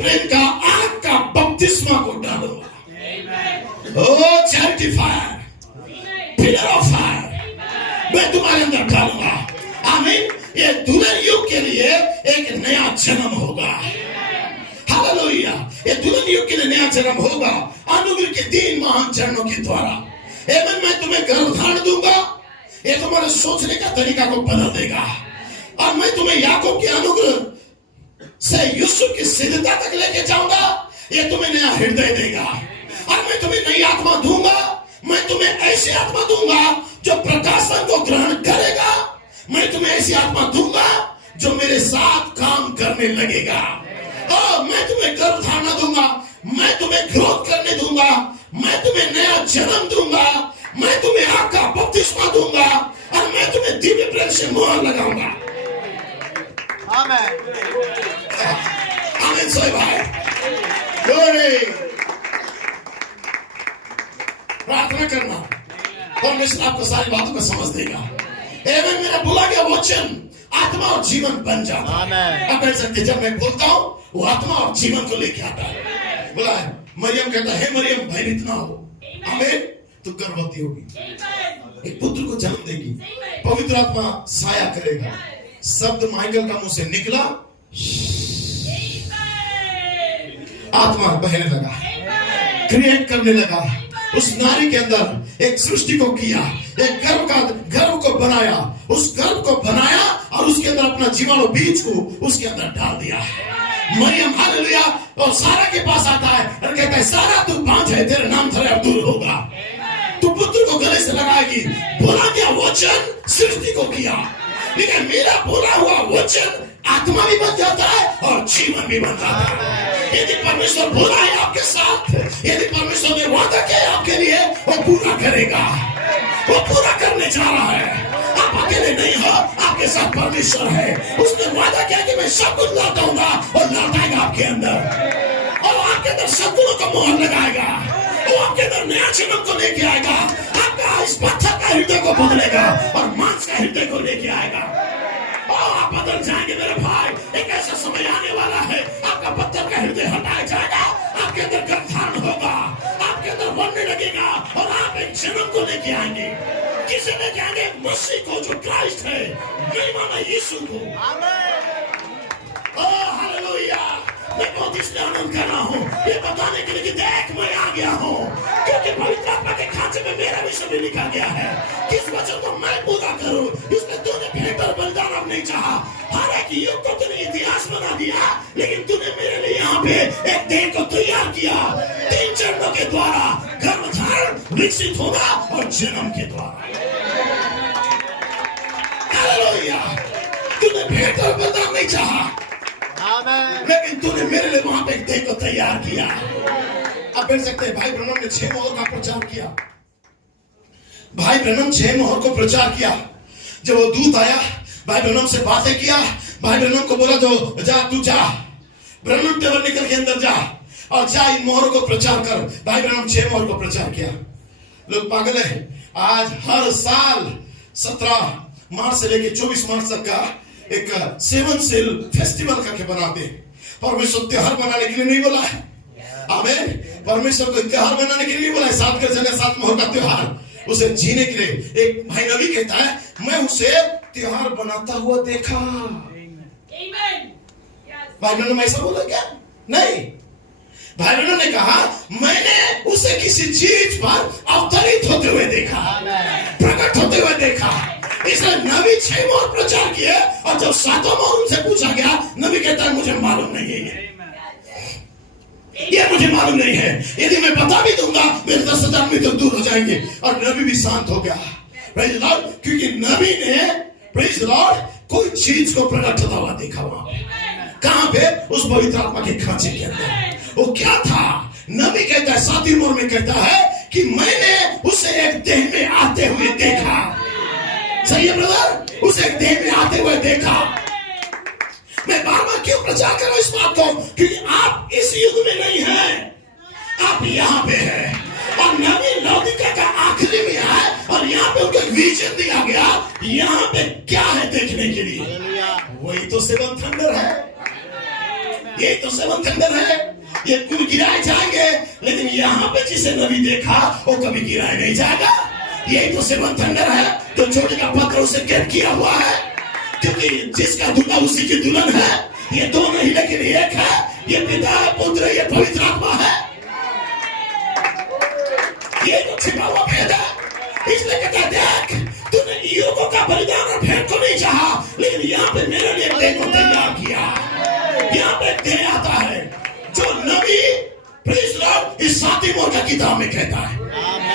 प्रेम का आग का बपतिस्मा को डालूंगा। ओ charity fire, pillar of fire मैं तुम्हारे अंदर डालूंगा। आमीन। ये दुल्हन युग के लिए एक नया जन्म होगा। हालेलुया। ये दुल्हन युग के लिए नया जन्म होगा अनुग्रह के 3 महान चरणों के द्वारा। एमन। मैं तुम्हें गर्भधारण दूंगा, ये तुम्हारे सोचने का तरीका को बदल देगा। और मैं तुम्हें याकूब के अनुग्रह से यूसुफ की सिद्धता तक लेके जाऊंगा, ये तुम्हें नया हृदय देगा। और मैं तुम्हें नई आत्मा दूंगा, मैं तुम्हें ऐसी आत्मा दूंगा जो प्रकाशन को ग्रहण करेगा। मैं तुम्हें ऐसी आत्मा दूंगा जो मेरे साथ काम करने लगेगा। और मैं तुम्हें गर्भधारणा दूंगा, मैं तुम्हें ग्रोथ करने दूंगा, मैं तुम्हें नया जन्म दूंगा, मैं तुम्हें आग का बपतिस्मा दूंगा और मैं तुम्हें दिव्य प्रेम से मुहर लगाऊंगा। आमीन। आमीन सोए भाई। ग्लोरी। प्रार्थना करना, परमेश्वर आपको सारी बातों को समझ देगा। एवं मेरा बोला गया वचन आत्मा और जीवन बन जाता है। अब कह सकते जब मैं बोलता हूँ वो आत्मा और जीवन को लेके आता है। बोला है मरियम कहता है मरियम भयभीत ना हो, आमीन, तू गर्भवती होगी, एक पुत्र को जन्म देगी, पवित्र आत्मा साया करेगा। शब्द माइकल का मुंह से निकला, आत्मा बहने लगा, क्रिएट करने लगा। उस नारी के अंदर एक सृष्टि को किया, एक गर्भ को बनाया, उस गर्भ को बनाया और उसके अंदर अपना जीवाणु बीज को उसके अंदर डाल दिया। मरियम हालेलुया। और सारा के पास आता है और कहता है सारा तू बांझ है, तेरा नाम थोड़ा दूर होगा, तू पुत्र को गले से लगाएगी। बोला गया वचन सृष्टि को किया, लेकिन मेरा बोला हुआ वचन आत्मा भी बन जाता है और जीवन भी बन जाता है। यदि परमेश्वर बोला है आपके साथ, यदि परमेश्वर ने वादा किया है आपके लिए, वो पूरा करेगा, वो पूरा करने जा रहा है। आप अकेले नहीं हो, आपके साथ परमेश्वर है। उसने वादा किया कि मैं सब कुछ लौटाऊंगा और लौटाएगा आपके अंदर, और आपके अंदर सद्गुणों का मोहर लगाएगा, वो आपके अंदर नया जीवन को लेके आएगा। आपका इस पत्थर का हृदय को बदलेगा और मांस का हृदय को लेके आएगा। आप बदल जाएंगे मेरे भाई। एक ऐसा समय आने वाला है आपका पत्थर का हृदय हटाया जाएगा, आपके अंदर गर्भधारण होगा, आपके अंदर बढ़ने लगेगा और आप एक जन्म को लेके आएंगे। किसे लेके आएंगे? मसीह को, जो क्राइस्ट है, नहीं माना यीशु को। Oh hallelujah. मैं बहुत इसलिए आनंद कर रहा हूँ ये बताने के लिए कि देख मैं आ गया हूँ, क्योंकि पवित्र आत्मा के खांचे में मेरा भी सभी लिखा गया है। किस वचन को मैं पूरा करूँ, इसमें तूने भेंट और बलिदान अब नहीं चाहा। हर एक युग को तूने इतिहास बना दिया, लेकिन तूने मेरे लिए यहाँ पे एक देह को तैयार किया 3 चरणों के द्वारा, गर्भधारण, विकसित होना और जन्म के द्वारा। हालेलुया। तूने भेंट और बलिदान नहीं चाहा, लेकिन तूने मेरे लिए वहां पे एक देह को तैयार किया। अब बैठ सकते हैं। भाई ब्रह्मम ने 6 मोहर का प्रचार किया। भाई ब्रह्मम 6 मोहर को प्रचार किया। जब वो दूत आया, भाई ब्रह्मम से बातें किया, भाई ब्रह्मम को बोला जो जा तू जा, ब्रह्मम टेबल निकल के अंदर जा और जा इन मोहरों को प्रचार कर। भाई ब्रह्मम 6 मोहर को प्रचार किया। लोग पागल है। आज हर साल 17 मार्च से लेकर 24 मार्च तक का एक 7 सेल फेस्टिवल करके बनाते। परमेश्वर त्योहार बनाने के लिए नहीं बोला है, आमीन। परमेश्वर को त्योहार बनाने के लिए नहीं बोला है। 7 गर्जन 7 मोहर का त्योहार, उसे जीने के लिए। एक भाई नबी कहता है मैं उसे त्योहार बनाता हुआ देखा। भाई ने ऐसा बोला क्या? नहीं। भाई ने कहा मैंने उसे किसी चीज पर अवतरित होते हुए देखा, प्रकट होते हुए देखा। इसलिए नबी 6 मोहर प्रचार किए और जब 7वां मोहर उनसे पूछा गया, नबी कहता है मुझे मालूम नहीं है, ये मुझे मालूम नहीं है। यदि मैं बता भी दूंगा मेरे 10,000 मित्र दूर हो जाएंगे। और नबी भी शांत हो गया, प्रेज द लॉर्ड, क्योंकि नबी ने, प्रेज द लॉर्ड, कोई चीज को प्रकट होता हुआ देखा। वहां कहां पे? उस पवित्र आत्मा के खांचे के अंदर। वो क्या था? नबी कहता है 7वीं मोहर में कहता है कि मैंने उसे एक देह में आते हुए देखा। सही है ब्रदर? उसे एक देह में आते हुए देखा। मैं बार बार क्यों प्रचार कर रहा हूं इस बात को? क्योंकि आप इस युग में नहीं हैं, आप यहाँ पे हैं। और नबी लौदीकिया का आखिरी में है और यहाँ पे उनको विजन दिया गया, यहाँ पे क्या है देखने के लिए? वही तो 7 थंडर है, ये तो सेवन थंडर है, ये कुल गिराए जाएंगे, लेकिन यहाँ पे जिसे नबी देखा वो कभी गिराया नहीं जाएगा। ये तो सेवन थंडर है जो छोटे का पत्थर उसे कैद किया हुआ है, क्योंकि जिसका दूल्हा उसी की दुल्हन है। ये दो नहीं लेकिन एक है, ये पिता पुत्र ये पवित्र आत्मा है। ये तो छिपा हुआ भेद है। इसलिए कहता देख, तूने युगों का बलिदान और भेंट को नहीं चाहा, लेकिन यहाँ पे मेरे लिए देह को तैयार किया। यहाँ पे देह आता है जो नबी प्रेज़ लॉर्ड इस 7वीं मोहर का किताब में कहता है।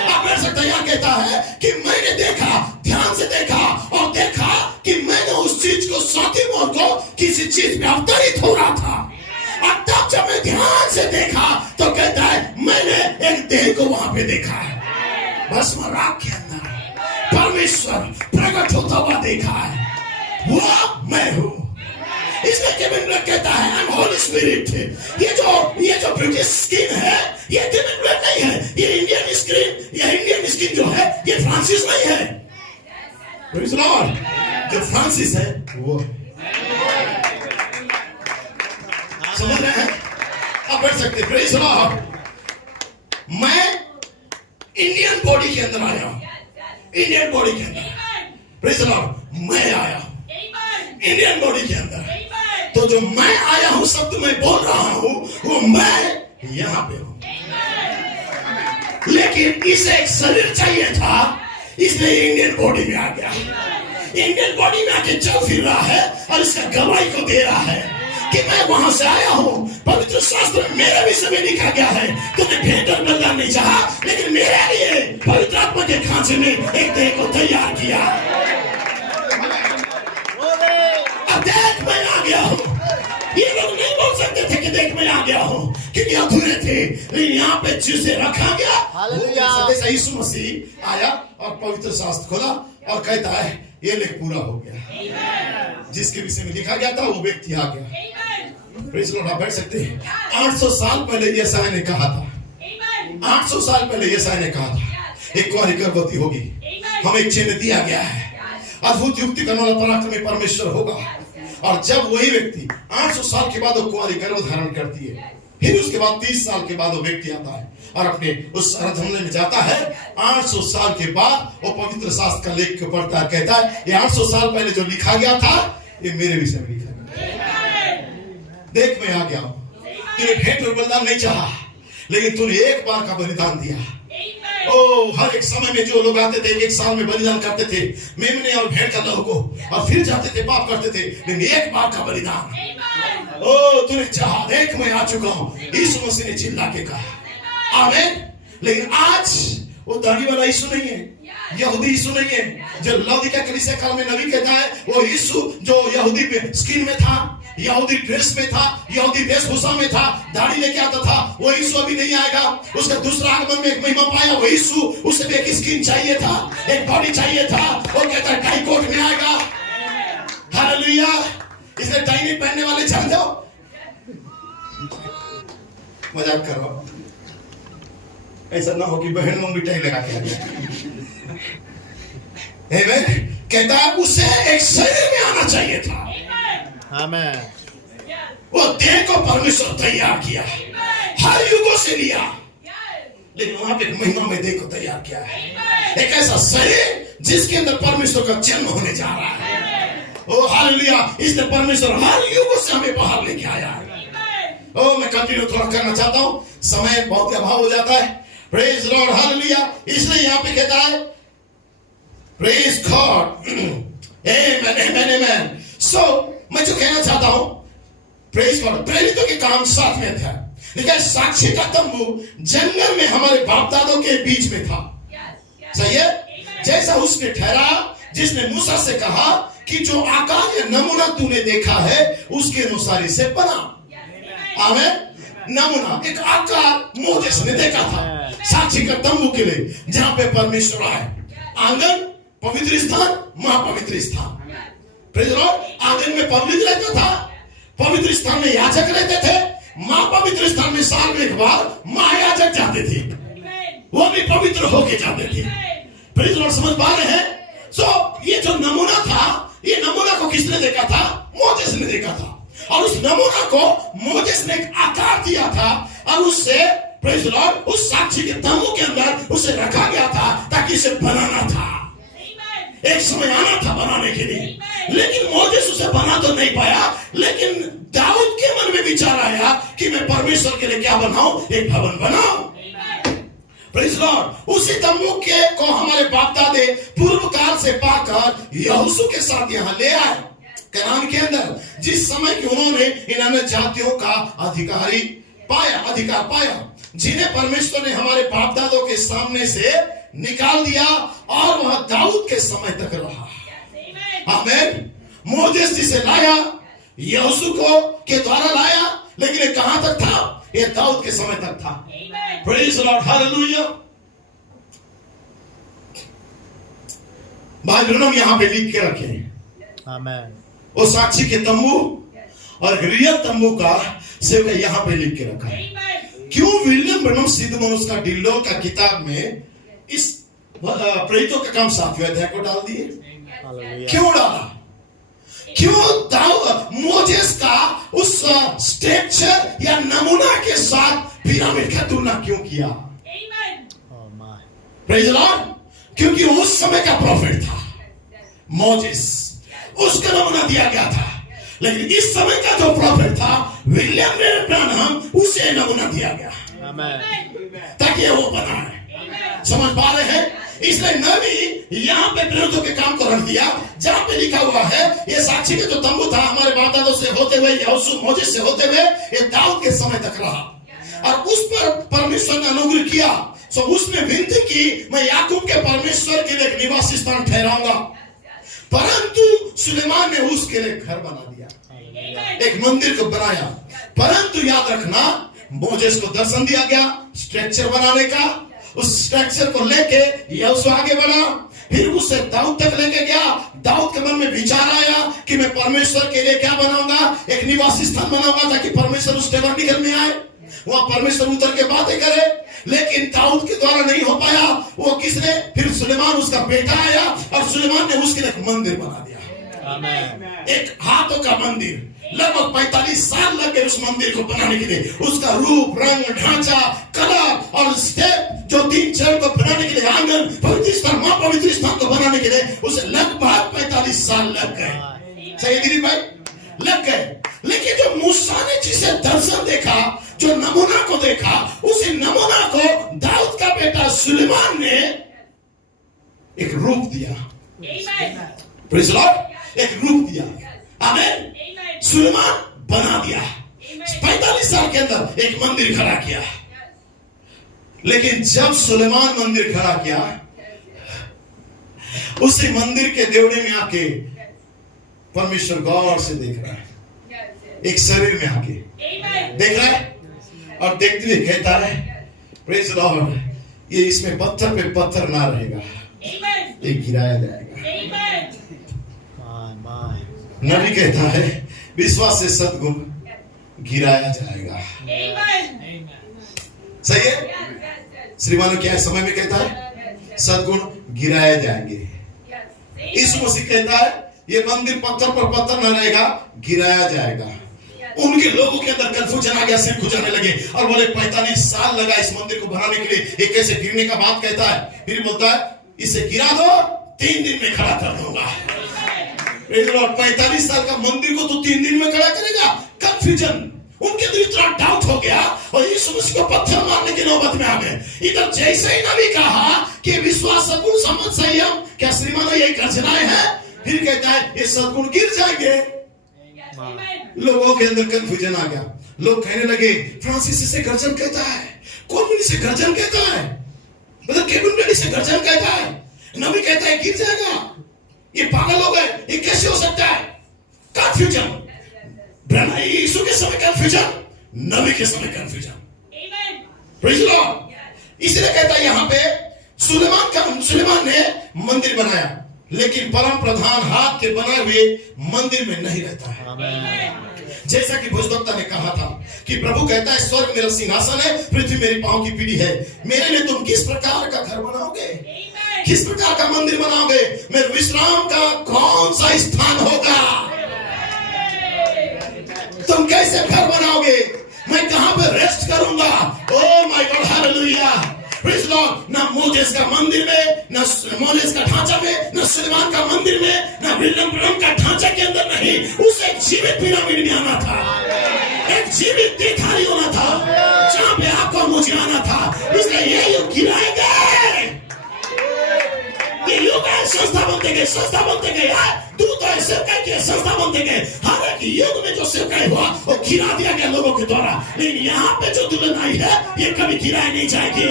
अब मेरे से तैयार कहता है कि मैंने देखा, ध्यान से देखा और देखा कि मैंने उस चीज को 7वीं मोहर को किसी चीज में अवतरित हो रहा था। और तब जब मैं ध्यान से देखा तो कहता है मैंने एक देह को वहां पे देखा है, भस्म राख के अंदर परमेश्वर प्रकट होता हुआ देखा है, वो मैं हूं। इसलिए केविन ब्लेक कहता है आई एम होली स्पिरिट। ये जो ब्रिटिश स्किन है ये केविन ब्लेक नहीं है, ये इंडियन स्किन, ये इंडियन स्किन जो है ये फ्रांसिस नहीं है। प्रेज़ लॉर्ड, जो फ्रांसिस है वो समझ रहे हैं? आप बढ़ सकते। प्रेज़ लॉर्ड, मैं इंडियन बॉडी के अंदर आया हूं, इंडियन बॉडी के अंदर। प्रेज़ लॉर्ड, मैं आया इंडियन बॉडी के अंदर। तो जो मैं आया हूं शब्द मैं बोल रहा हूं वो मैं यहां पे हूं, लेकिन इसे एक शरीर चाहिए था, इसलिए इंडियन बॉडी में आ गया। इंडियन बॉडी में आके चल फिर रहा है और इसका गवाही को दे रहा है कि मैं वहां से आया हूं। पवित्र शास्त्र में मेरे विषय में लिखा गया है, तुमने भेंट और बलिदान नहीं चाहा, लेकिन मेरे लिए पवित्र आत्मा के खांचे में एक देह को तैयार किया। अब देख मैं आ गया हूं। ये लोग नहीं बोल सकते थे कि देख मैं आ गया हूं, क्योंकि अधूरे थे, लेकिन यहाँ पे जिसे रखा गया जैसा यीशु मसीह आया और पवित्र शास्त्र खोला और कहता है ये लेख पूरा हो गया। जिसके विषय में लिखा गया था वो व्यक्ति आ गया। प्रेज़ लॉर्ड, आप बैठ सकते हैं। 800 साल पहले यशायाह ने कहा था, 800 साल पहले यशायाह ने कहा था एक कुंवारी गर्भवती होगी, हमें एक चिन्ह दिया गया है, अद्भुत युक्ति करने वाला पराक्रमी परमेश्वर होगा। और जब वही व्यक्ति 800 साल के बाद वो कुंवारी गर्भ धारण करती है, फिर उसके बाद 30 साल के बाद वो व्यक्ति आता है और अपने उस अर्धमले में जाता है। 800 साल के बाद वो पवित्र शास्त्र का लेख को पढ़ता है, कहता है ये 800 साल पहले जो लिखा गया था ये मेरे विषय में लिखा गया। देख मैं आ गया हूं, तूने भेंट और बलिदान नहीं चाहा, लेकिन तूने एक बार का बलिदान दिया। ओ हर एक समय में जो लोग आते थे एक साल में बलिदान करते थे, मेमने और भेड़ का लहू को, और फिर जाते थे पाप करते थे, लेकिन एक बार का बलिदान ओ तूने चाहा। देख मैं आ चुका हूं, यीशु मसीह ने चिल्ला के कहा आमीन। लेकिन आज वो दाढ़ी वाला यीशु नहीं है, यहूदी यीशु नहीं है जो लौदीकिया कलीसिया काल में नबी कहता है, वो यीशु जो यहूदी पे स्किन में था, यहूदी ड्रेस में था, यहूदी वेशभूषा में था, दाढ़ी लेके आता था, वो यीशु अभी नहीं आएगा। उसका दूसरा आगमन में एक महिमा पाया, वो यीशु, उसे भी एक स्किन चाहिए था, एक बॉडी चाहिए था। वो कहता है टाई कोट में आएगा। हालेलुया। इसलिए टाई नहीं पहनने वाले चल जाओ, मजाक कर रहा हूं, ऐसा ना हो कि बहन मम्मी टाई लगा के कहता है उसे एक शरीर में आना चाहिए था। आमेन। वो देह को परमेश्वर तैयार किया, हर युगों से लिया, लेकिन वहां पे एक महिमा में देह को तैयार किया है। एक ऐसा शरीर जिसके अंदर परमेश्वर का जन्म होने जा रहा है। ओ हालेलुया। इसलिए परमेश्वर हर युगों से हमें बाहर लेके आया है। ओ मैं कंटिन्यू थोड़ा करना चाहता हूं, समय बहुत अभाव हो जाता है। Praise Lord, hallelujah. इसलिए यहाँ पे कहता है प्रेज गॉड, आमेन आमेन आमेन। सो मैं जो कहना चाहता हूं, प्रेज गॉड, प्रेरितों के काम साथ में था, लेकिन साक्षी का तंबू जंगल में हमारे बाप दादों के बीच में था। सही है? जैसा उसने ठहराया, जिसने मूसा से कहा कि जो आकार या नमूना तूने देखा है उसके अनुसार इसे बना। आमेन। नमूना एक आकार मोजेस ने देखा था साक्षी का तंबू के लिए, जहां पे परमेश्वर आए। आंगन पवित्र स्थान, महापवित्र स्थान। Praise Lord. आंगन में पब्लिक रहता था, पवित्र स्थान में याजक रहते थे, महापवित्र स्थान में साल में एक बार महायाजक जाते थे, वो भी पवित्र होके जाते थे। प्रेज लॉर्ड, समझ पा रहे हैं? सो ये जो नमूना था, ये नमूना को किसने देखा था? मोजेस ने देखा था। और उस नमूना को मोजेस ने एक आकार दिया था और उससे प्रेज़ लॉर्ड उस साक्षी के तंबू के अंदर उसे रखा गया था ताकि इसे बनाना था। एक समय आना था बनाने के लिए, लेकिन मोजेस उसे बना तो नहीं पाया, लेकिन दाऊद के मन में विचार आया कि मैं परमेश्वर के लिए क्या बनाऊं, एक भवन बनाऊं। प्रेज़ लॉर्ड, उसी तंबू के को हमारे बाप दादे पूर्व काल से पाकर यहोशू के साथ यहाँ ले आए कनान के अंदर, जिस समय कि उन्होंने इन अन्य जातियों का अधिकार पाया, जिन्हें परमेश्वर ने हमारे बाप दादों के सामने से निकाल दिया और वह दाऊद के समय तक रहा। आमीन। मोजेस जिसे लाया यहोशू को के द्वारा लाया, लेकिन ये कहां तक था? ये दाऊद के समय तक था। Praise Lord, hallelujah. बाइबल यहां पे लिख के रखे। आमीन। वो साक्षी के तंबू और रियल तंबू का सिर्फ यहां पे लिख के रखा है। क्यों विलियम ब्रनम सिद्ध मनुष्य का डिल्लो का किताब में इस प्रेरितों का काम 7वें अध्याय को डाल दिए? क्यों डाला? क्यों मोजेस का उस स्ट्रक्चर या नमूना के साथ पिरामिड का तुलना क्यों किया? प्रेज़ लॉर्ड, क्योंकि उस समय का प्रॉफिट था मोजेस, उसका नमूना दिया गया था, लेकिन इस समय का जो प्रॉफिट था विलियम ब्रैनहम, उसे नमूना दिया गया ताकि वो बनाए। समझ पा रहे हैं? इसलिए नबी यहाँ पे प्रेरितों के काम को रख दिया, जहां पे लिखा हुआ है ये साक्षी का जो तंबू था हमारे बाप दादों से होते हुए, यहोशू मोजेस से होते हुए, ये दाऊद के समय तक रहा और उस पर परमेश्वर ने अनुग्रह किया। सो उसने विनती की, मैं याकूब के परमेश्वर के लिए एक निवासी स्थान ठहराऊंगा, परंतु सुलेमान ने उसके लिए घर बना दिया, एक मंदिर को बनाया। परंतु याद रखना, मोजेस को दर्शन दिया गया स्ट्रक्चर बनाने का, उस स्ट्रक्चर को लेके यहोशू आगे बढ़ा, फिर उसे दाऊद तक लेके गया। दाऊद के मन में विचार आया कि मैं परमेश्वर के लिए क्या बनाऊंगा, एक निवासी स्थान बनाऊंगा ताकि परमेश्वर उस टेबरनेकल में आए, वहां परमेश्वर उतर के बातें करे। लेकिन दाऊद के द्वारा नहीं हो पाया, वो किसने? फिर सुलेमान उसका बेटा आया और सुलेमान ने उसके लिए एक मंदिर बना दिया। आमीन। एक हाथों का मंदिर, लगभग 45 साल लग गए उस मंदिर को बनाने के लिए। उसका रूप, रंग, ढांचा, कलर और स्टेप, जो 3 चरण को बनाने के लिए, आंगन, पवित्र स्थान, महापवित्र स्थान को बनाने के लिए उसे लगभग 45 साल लग गए। सही दिलीप भाई? लग गए। लेकिन जो मूसा ने जिसे दर्शन देखा, जो नमूना को देखा, उसी नमूना को दाऊद का बेटा सुलेमान ने एक रूप दिया। प्रेज़ लॉर्ड, एक रूप दिया। आमीन। सुलेमान बना दिया, 45 साल के अंदर एक मंदिर खड़ा किया। लेकिन जब सुलेमान मंदिर खड़ा किया, उसी मंदिर के देवड़े में आके परमेश्वर गौर से देख रहा है, एक शरीर में आके देख रहा है और देखते हुए कहता है, प्रेज़ लॉर्ड, ये इसमें पत्थर पे पत्थर ना रहेगा, ये गिराया जाएगा। नबी कहता है विश्वास से सद्गुण गिराया जाएगा। सही है? श्रीमानो क्या समय में कहता है सद्गुण गिराए जाएंगे। यीशु मसीह कहता है ये मंदिर पत्थर पर पत्थर न रहेगा, गिराया जाएगा। उनके लोगों के अंदर कंफ्यूजन आ गया, सिर खुजाने लगे और बोले 45 साल लगा इस मंदिर को बनाने के लिए, एक कैसे गिरने का बात कहता है। फिर बोलता है इसे गिरा दो, 3 दिन में खड़ा कर दूंगा। 45 साल का मंदिर को तो 3 दिन में खड़ा करेगा। कंफ्यूजन, उनके दिल इतना डाउट हो गया और यीशु मसीह को पत्थर मारने की नौबत में आ गए। इधर जैसे ही नबी कहा कि विश्वास, सद्गुण, समझ, संयम, क्या श्रीमान ये गर्जनाएं हैं, फिर कहता है ये सद्गुण गिर जाएंगे। लोगों के अंदर कंफ्यूजन आ गया। लोग कहने लगे फ्रांसिस इसे गर्जन कहता है, कौन इसे गर्जन कहता है, मतलब केविन बेली से गर्जन कहता है, नबी कहता है गिर जाएगा, ये पागल हो गए, ये कैसे हो सकता है? कंफ्यूजन। यीशु के समय कंफ्यूजन, नबी के समय कंफ्यूजन। Praise Lord. इसलिए कहता है यहाँ पे सुलेमान ने मंदिर बनाया, लेकिन परम प्रधान हाथ के बनाए हुए मंदिर में नहीं रहता है। जैसा कि भविष्यवक्ता ने कहा था कि प्रभु कहता है स्वर्ग मेरा सिंहासन है, पृथ्वी मेरी पांव की पीढ़ी है, मेरे लिए तुम किस प्रकार का घर बनाओगे, किस प्रकार का मंदिर बनाओगे, मेरे विश्राम का कौन सा स्थान होगा? तुम कैसे घर बनाओगे? मैं कहां पे रेस्ट करूंगा? Oh my God, hallelujah, praise Lord. ना मोजेस का मंदिर में, ना मोजेस का ढांचा में, ना सुलेमान का मंदिर में, ना विलियम ब्रैनम का ढांचा के अंदर नहीं, उसे जीवित पिरामिड में आना था, एक जीवित देखारी होना था, जहां पे आपको मुझे आना था। इसलिए ये युग गिराए गए, ये युग है संस्था बनते गए, संस्था बनते गए, दूत है सेवकाई के संस्था बनते गए। हर एक युग में जो सेवकाई हुआ वो गिरा दिया गया लोगों के द्वारा। लेकिन यहाँ पे जो दुल्हन आई है ये कभी गिराई नहीं जाएगी,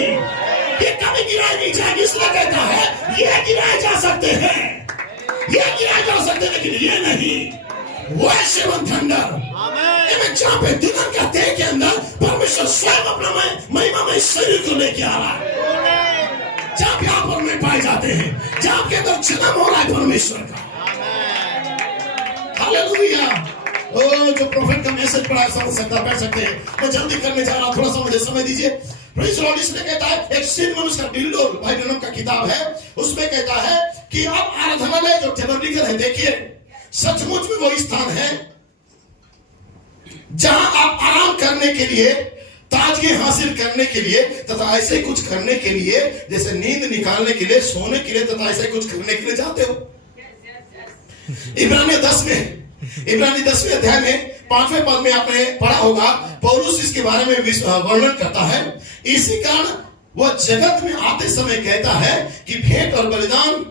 ये कभी गिराई नहीं जाएगी। इसलिए कहता है ये गिराए जा सकते हैं, ये गिराए जा सकते हैं, लेकिन ये नहीं। वो है सेवन थंडर, जहाँ पे दुल्हन का देह के अंदर परमेश्वर स्वयं अपना महिमा में शरीर को लेके आ रहा है, जहाँ पे आप और मैं पाए जाते हैं, जहाँ के अंदर जन्म हो रहा है परमेश्वर का। हालेलुया। ओ जो प्रोफेट का मैसेज पढ़ा समझ सकता, पढ़ सकते हैं। मैं जल्दी करने जा रहा हूं, थोड़ा सा मुझे समय दीजिए। Praise Lord. इसलिए कहता है, एक सीन मनुष्य का डिल्डोल भाई ब्रैनम का किताब है, उसमें कहता है कि अब आराधनालय जो टेबरनेकल है, देखिए सचमुच में वो स्थान है जहां आप आराम करने के लिए, ताजगी हासिल करने के लिए तथा ऐसे कुछ करने के लिए, जैसे नींद निकालने के लिए, सोने के लिए तथा ऐसे कुछ करने के लिए जाते हो। इब्रानी 10वें अध्याय में 5वें पद में आपने पढ़ा होगा, पौलुस इसके बारे में वर्णन करता है। इसी कारण वह जगत में आते समय कहता है कि भेंट और बलिदान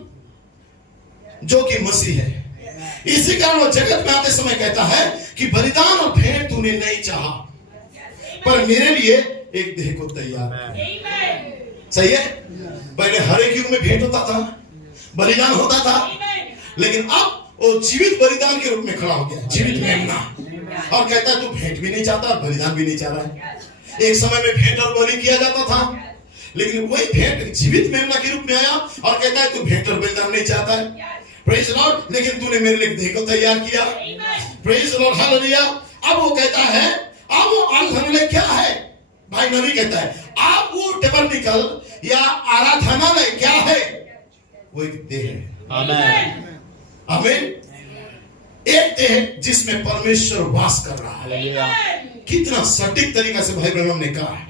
जो कि मसीह है। इसी कारण वह जगत में आते समय कहता है कि बलिदान और भेंट तूने नहीं चाहा, पर मेरे लिए एक देह को तैयार। सही है। पहले हर एक युग में भेंट होता था, बलिदान होता था, लेकिन अब वो जीवित बलिदान के रूप में खड़ा हो गया, जीवित मेमना। और कहता है तू भेंट भी नहीं चाहता और बलिदान भी नहीं चाह रहा है। एक समय में भेंट और बलि किया जाता था, लेकिन वही भेंट जीवित मेमना के रूप में आया और कहता है तू भेंट और बलिदान नहीं चाहता है। Praise Lord. लेकिन तूने मेरे लिए देह को तैयार किया। Praise Lord, hallelujah. अब वो कहता है, अब वो आराधनालय क्या है? भाई नबी कहता है, अब वो टेबरनेकल या आराधनालय क्या है? वो एक देह है। आमीन, आमीन। एक देह जिसमें परमेश्वर वास कर रहा है। कितना सटीक तरीका से भाई ब्रैनम ने कहा है।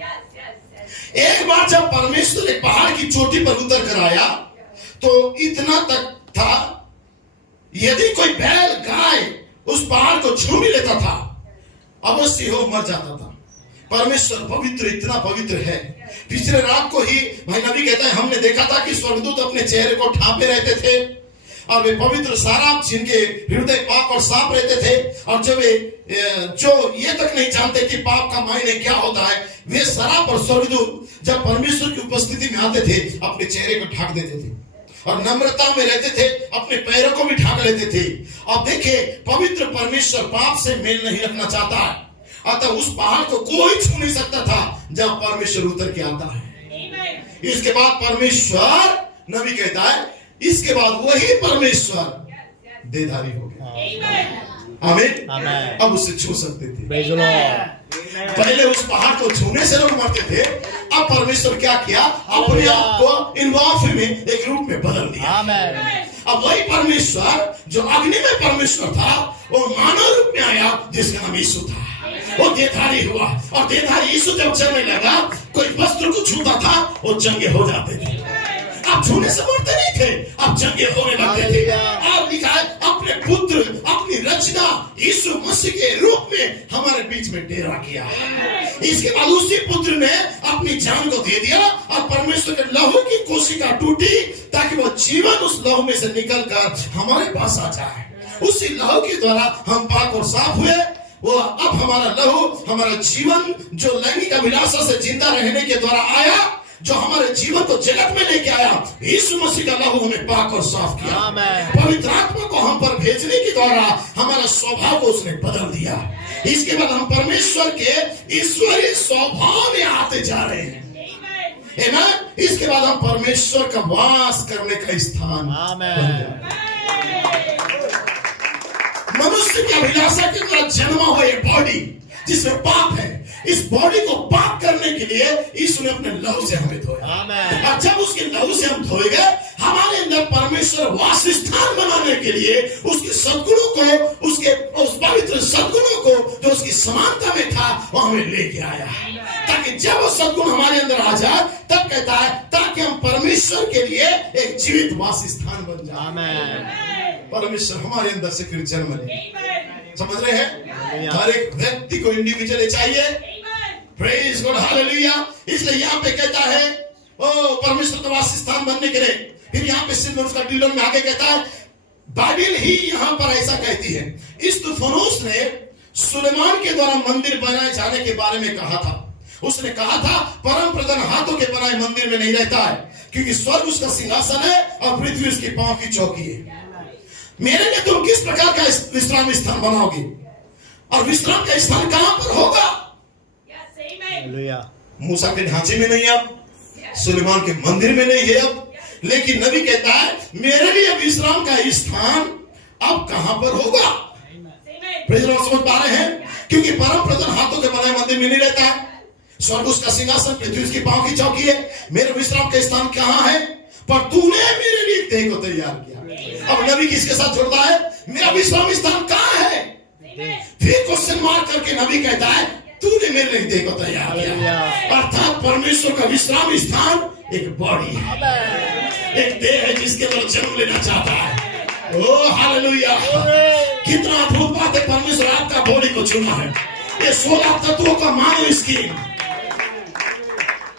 एक बार जब परमेश्वर एक पहाड़ की चोटी पर उतर कर आया तो इतना तक था, यदि कोई बैल गाय उस पहाड़ को छू भी लेता था अवश्य हो मर जाता था। परमेश्वर पवित्र, इतना पवित्र है। पिछले रात को ही भाई नबी कहता है, हमने देखा था कि स्वर्गदूत अपने चेहरे को ढांपे रहते थे और वे पवित्र सारा, जिनके हृदय पाक और साफ रहते थे, और जो ये तक नहीं जानते कि पाप का मायने क्या होता है, वे शराब और स्वर्गदूत जब परमेश्वर की उपस्थिति में आते थे अपने चेहरे को ढांक देते थे और नम्रता में रहते थे, अपने पैरों को भी ढांक लेते थे। अब देखिए, पवित्र परमेश्वर पाप से मेल नहीं रखना चाहता है, अतः उस पहाड़ को कोई छू नहीं सकता था जब परमेश्वर उतर के आता है। इसके बाद परमेश्वर, नबी कहता है, इसके बाद वही परमेश्वर देहधारी हो गया। आमीन। अब उसे छू सकते थे। पहले उस पहाड़ को छूने से लोग मरते थे, अब परमेश्वर क्या किया? अपने आप को इन्वॉल्व में एक रूप में बदल दिया। अब वही परमेश्वर जो अग्नि में परमेश्वर था, वो मानव रूप में आया, जिसका नाम यीशु था। वो देहधारी हुआ और देहधारी यीशु जब चलने लगा, कोई वस्त्र को छूता था वो चंगे हो जाते थे। अब छूने से मरते नहीं थे, अब चंगे होने लगते थे। अब लिखा है, अपने पुत्र, अपनी रचना यीशु मसीह के रूप में हमारे बीच में डेरा किया। इसके बाद उसी पुत्र ने अपनी जान को दे दिया और परमेश्वर के लहू की कोशिका टूटी ताकि वो जीवन उस लहू में से निकलकर हमारे पास आ जाए। उसी लहू के द्वारा हम पाक और साफ हुए। वो अब हमारा लहू, हमारा जीवन जो लैंगिक अभिलाषा से जिंदा रहने के द्वारा आया, जो हमारे जीवन को जगत में लेके आया, यीशु मसीह का लहू हमें पाक और साफ किया। पवित्र आत्मा को हम पर भेजने के द्वारा हमारा स्वभाव को उसने बदल दिया। इसके बाद हम परमेश्वर के ईश्वरीय स्वभाव में आते जा रहे हैं। आमीन। इसके बाद हम परमेश्वर का वास करने का स्थान बन जाए। मनुष्य की अभिलाषा के द्वारा जन्मा हुआ एक बॉडी जिसमें पाप है, इस बॉडी को पाप करने के लिए यीशु ने अपने लहू से हमें धोया। और जब उसके लहू से हम धोए गए, हमारे अंदर परमेश्वर वासस्थान बनाने के लिए उसके सद्गुणों को, उसके उस पवित्र सद्गुणों को जो उसकी समानता में था, वो हमें लेके आया, ताकि जब वो सद्गुण हमारे अंदर आ जाए, तब कहता है ताकि हम परमेश्वर के लिए एक जीवित वासस्थान बन जाए। परमेश्वर हमारे अंदर से फिर जन्म ले। समझ रहे हैं? हर एक व्यक्ति को इंडिविजुअली चाहिए। Praise God, hallelujah. इसलिए यहाँ पे कहता है ओ परमेश्वर का वासस्थान बनने के लिए। फिर यहाँ पे सिर्फ उसका डीलर में आगे कहता है, बाइबल ही यहाँ पर ऐसा कहती है, इस्तफानुस ने सुलेमान के द्वारा मंदिर बनाए जाने के बारे में कहा था। उसने कहा था परम प्रधान हाथों के बनाए मंदिर में नहीं रहता है, क्योंकि स्वर्ग उसका सिंहासन है और पृथ्वी उसकी पांव की चौकी है। मेरे लिए तुम किस प्रकार का विश्राम स्थान बनाओगे, और विश्राम का स्थान कहां पर होगा? मूसा के ढांचे में नहीं, अब सुलेमान के मंदिर में नहीं है अब, लेकिन नबी कहता है मेरे लिए विश्राम का स्थान अब कहां पर होगा? समझ पा रहे हैं? क्योंकि परम प्रधान हाथों के बनाए मंदिर में नहीं रहता है, स्वर्ग उसका सिंहासन, पृथ्वी उसकी पांव की चौकी है। मेरा विश्राम का स्थान कहां है? पर तूने मेरे लिए देह को तैयार किया। अब नबी किसके साथ जुड़ता है? मेरा विश्राम स्थान कहां है? फिर क्वेश्चन मार्क करके नबी कहता है तूने मेरे लिए देह को तैयार किया। अर्थात परमेश्वर का विश्राम स्थान एक बॉडी है, एक देह है जिसके अंदर जन्म लेना चाहता है। ओ हालेलुया! कितना अद्भुत बात है, परमेश्वर आपका बॉडी को चुना है। ये 16 तत्वों का मानव स्कीम,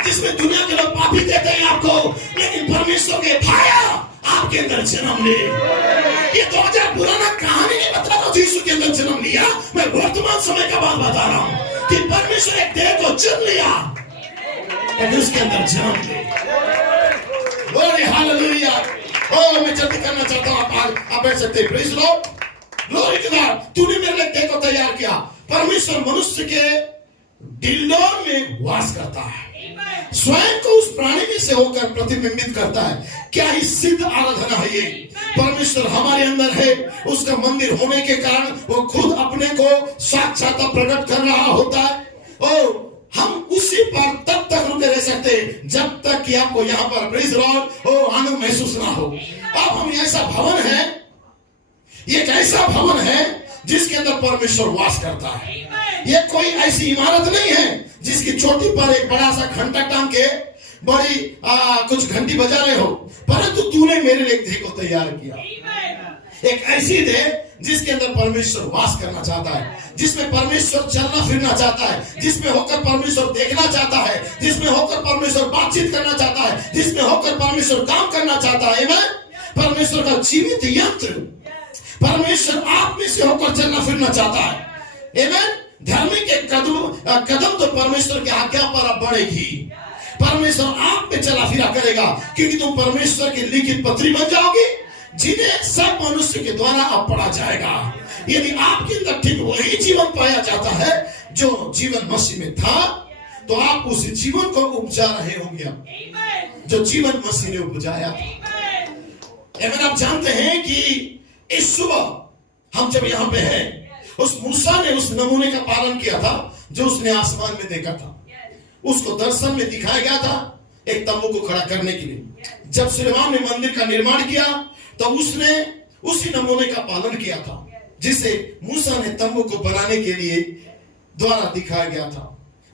जिसमें दुनिया के लोग पापी कहते हैं आपको, लेकिन परमेश्वर के भाया आपके अंदर जन्म ले। ये 2000 पुराना कहानी नहीं बता रहा यीशु के अंदर जन्म लिया, मैं वर्तमान समय का बात बता रहा हूं कि परमेश्वर एक देह को चुन लिया ताकि उसके अंदर जन्म ले। Glory hallelujah! ओ मैं जल्दी करना चाहता हूं, आप बैठ सकते हैं। Praise Lord, glory to God. तूने मेरे लिए देह को तैयार किया। परमेश्वर मनुष्य के दिलों में वास करता है, स्वयं को उस प्राणी में से होकर प्रतिबिंबित करता है। क्या ही सिद्ध आराधना है ये! परमेश्वर हमारे अंदर है, उसका मंदिर होने के कारण वो खुद अपने को साक्षात प्रकट कर रहा होता है। और हम उसी पर तब तक रुके रह सकते हैं जब तक कि आपको यहाँ पर प्रेज लॉर्ड ओ आनंद महसूस ना हो। अब हम ऐसा भवन है, ये एक ऐसा भवन है जिसके अंदर परमेश्वर वास करता है। ये कोई ऐसी इमारत नहीं है जिसकी चोटी पर एक बड़ा सा घंटा टांग के बड़ी कुछ घंटी बजा रहे हो, परंतु तूने मेरे लिए देह को तैयार किया। एक ऐसी देह जिसके अंदर परमेश्वर वास करना चाहता है, जिसमें परमेश्वर चलना फिरना चाहता है, जिसमें होकर परमेश्वर देखना चाहता है, जिसमें होकर परमेश्वर बातचीत करना चाहता है, जिसमें होकर परमेश्वर काम करना चाहता है। परमेश्वर का जीवित यंत्र, परमेश्वर आप में से होकर चलना फिरना चाहता है। आमीन। धर्मी के कदम तो परमेश्वर के आज्ञा पर अब बढ़ेगी। परमेश्वर आप पे चला फिरा करेगा, क्योंकि तुम परमेश्वर की लिखित पत्री बन जाओगे जिन्हें सब मनुष्य के द्वारा अब पढ़ा जाएगा। यदि आपके अंदर ठीक वही जीवन पाया जाता है जो जीवन मसीह में था, तो आप उस जीवन को उपजा रहे होंगे जो जीवन मसीह ने उपजाया था। आप जानते हैं कि इस सुबह हम जब यहाँ पे हैं, उस मूसा ने उस नमूने का पालन किया था जो उसने आसमान में देखा था। उसको दर्शन में दिखाया गया था एक तंबू को खड़ा करने के लिए। जब सुलेमान ने मंदिर का निर्माण किया तो उसने उसी नमूने का पालन किया था जिसे मूसा ने तंबू को बनाने के लिए द्वारा दिखाया गया था।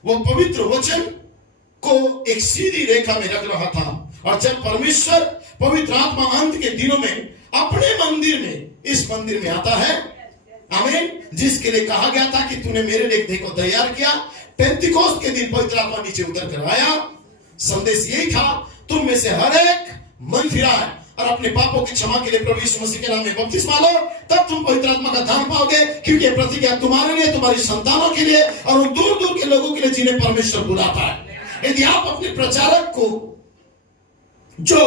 वो पवित्र वचन को एक सीधी रेखा में रख रहा था, और जब परमेश्वर पवित्र आत्मा अंत के दिनों में अपने मंदिर में, इस मंदिर में आता है, आमीन, जिसके लिए कहा गया था कि तूने मेरे लिए देह को तैयार किया। पेंतिकोस्त के दिन पवित्र आत्मा नीचे उतर कर आया। संदेश यही था, तुम में से हर एक मन फिराए और अपने पापों की क्षमा के लिए प्रभु यीशु मसीह के नाम में बपतिस्मा लो, तब तुम पवित्र आत्मा का दान पाओगे, क्योंकि प्रतिज्ञा तुम्हारे लिए, तुम्हारी संतानों के लिए और उन दूर दूर के लोगों के लिए जिन्हें परमेश्वर बुलाता है। यदि आप अपने प्रचारक को, जो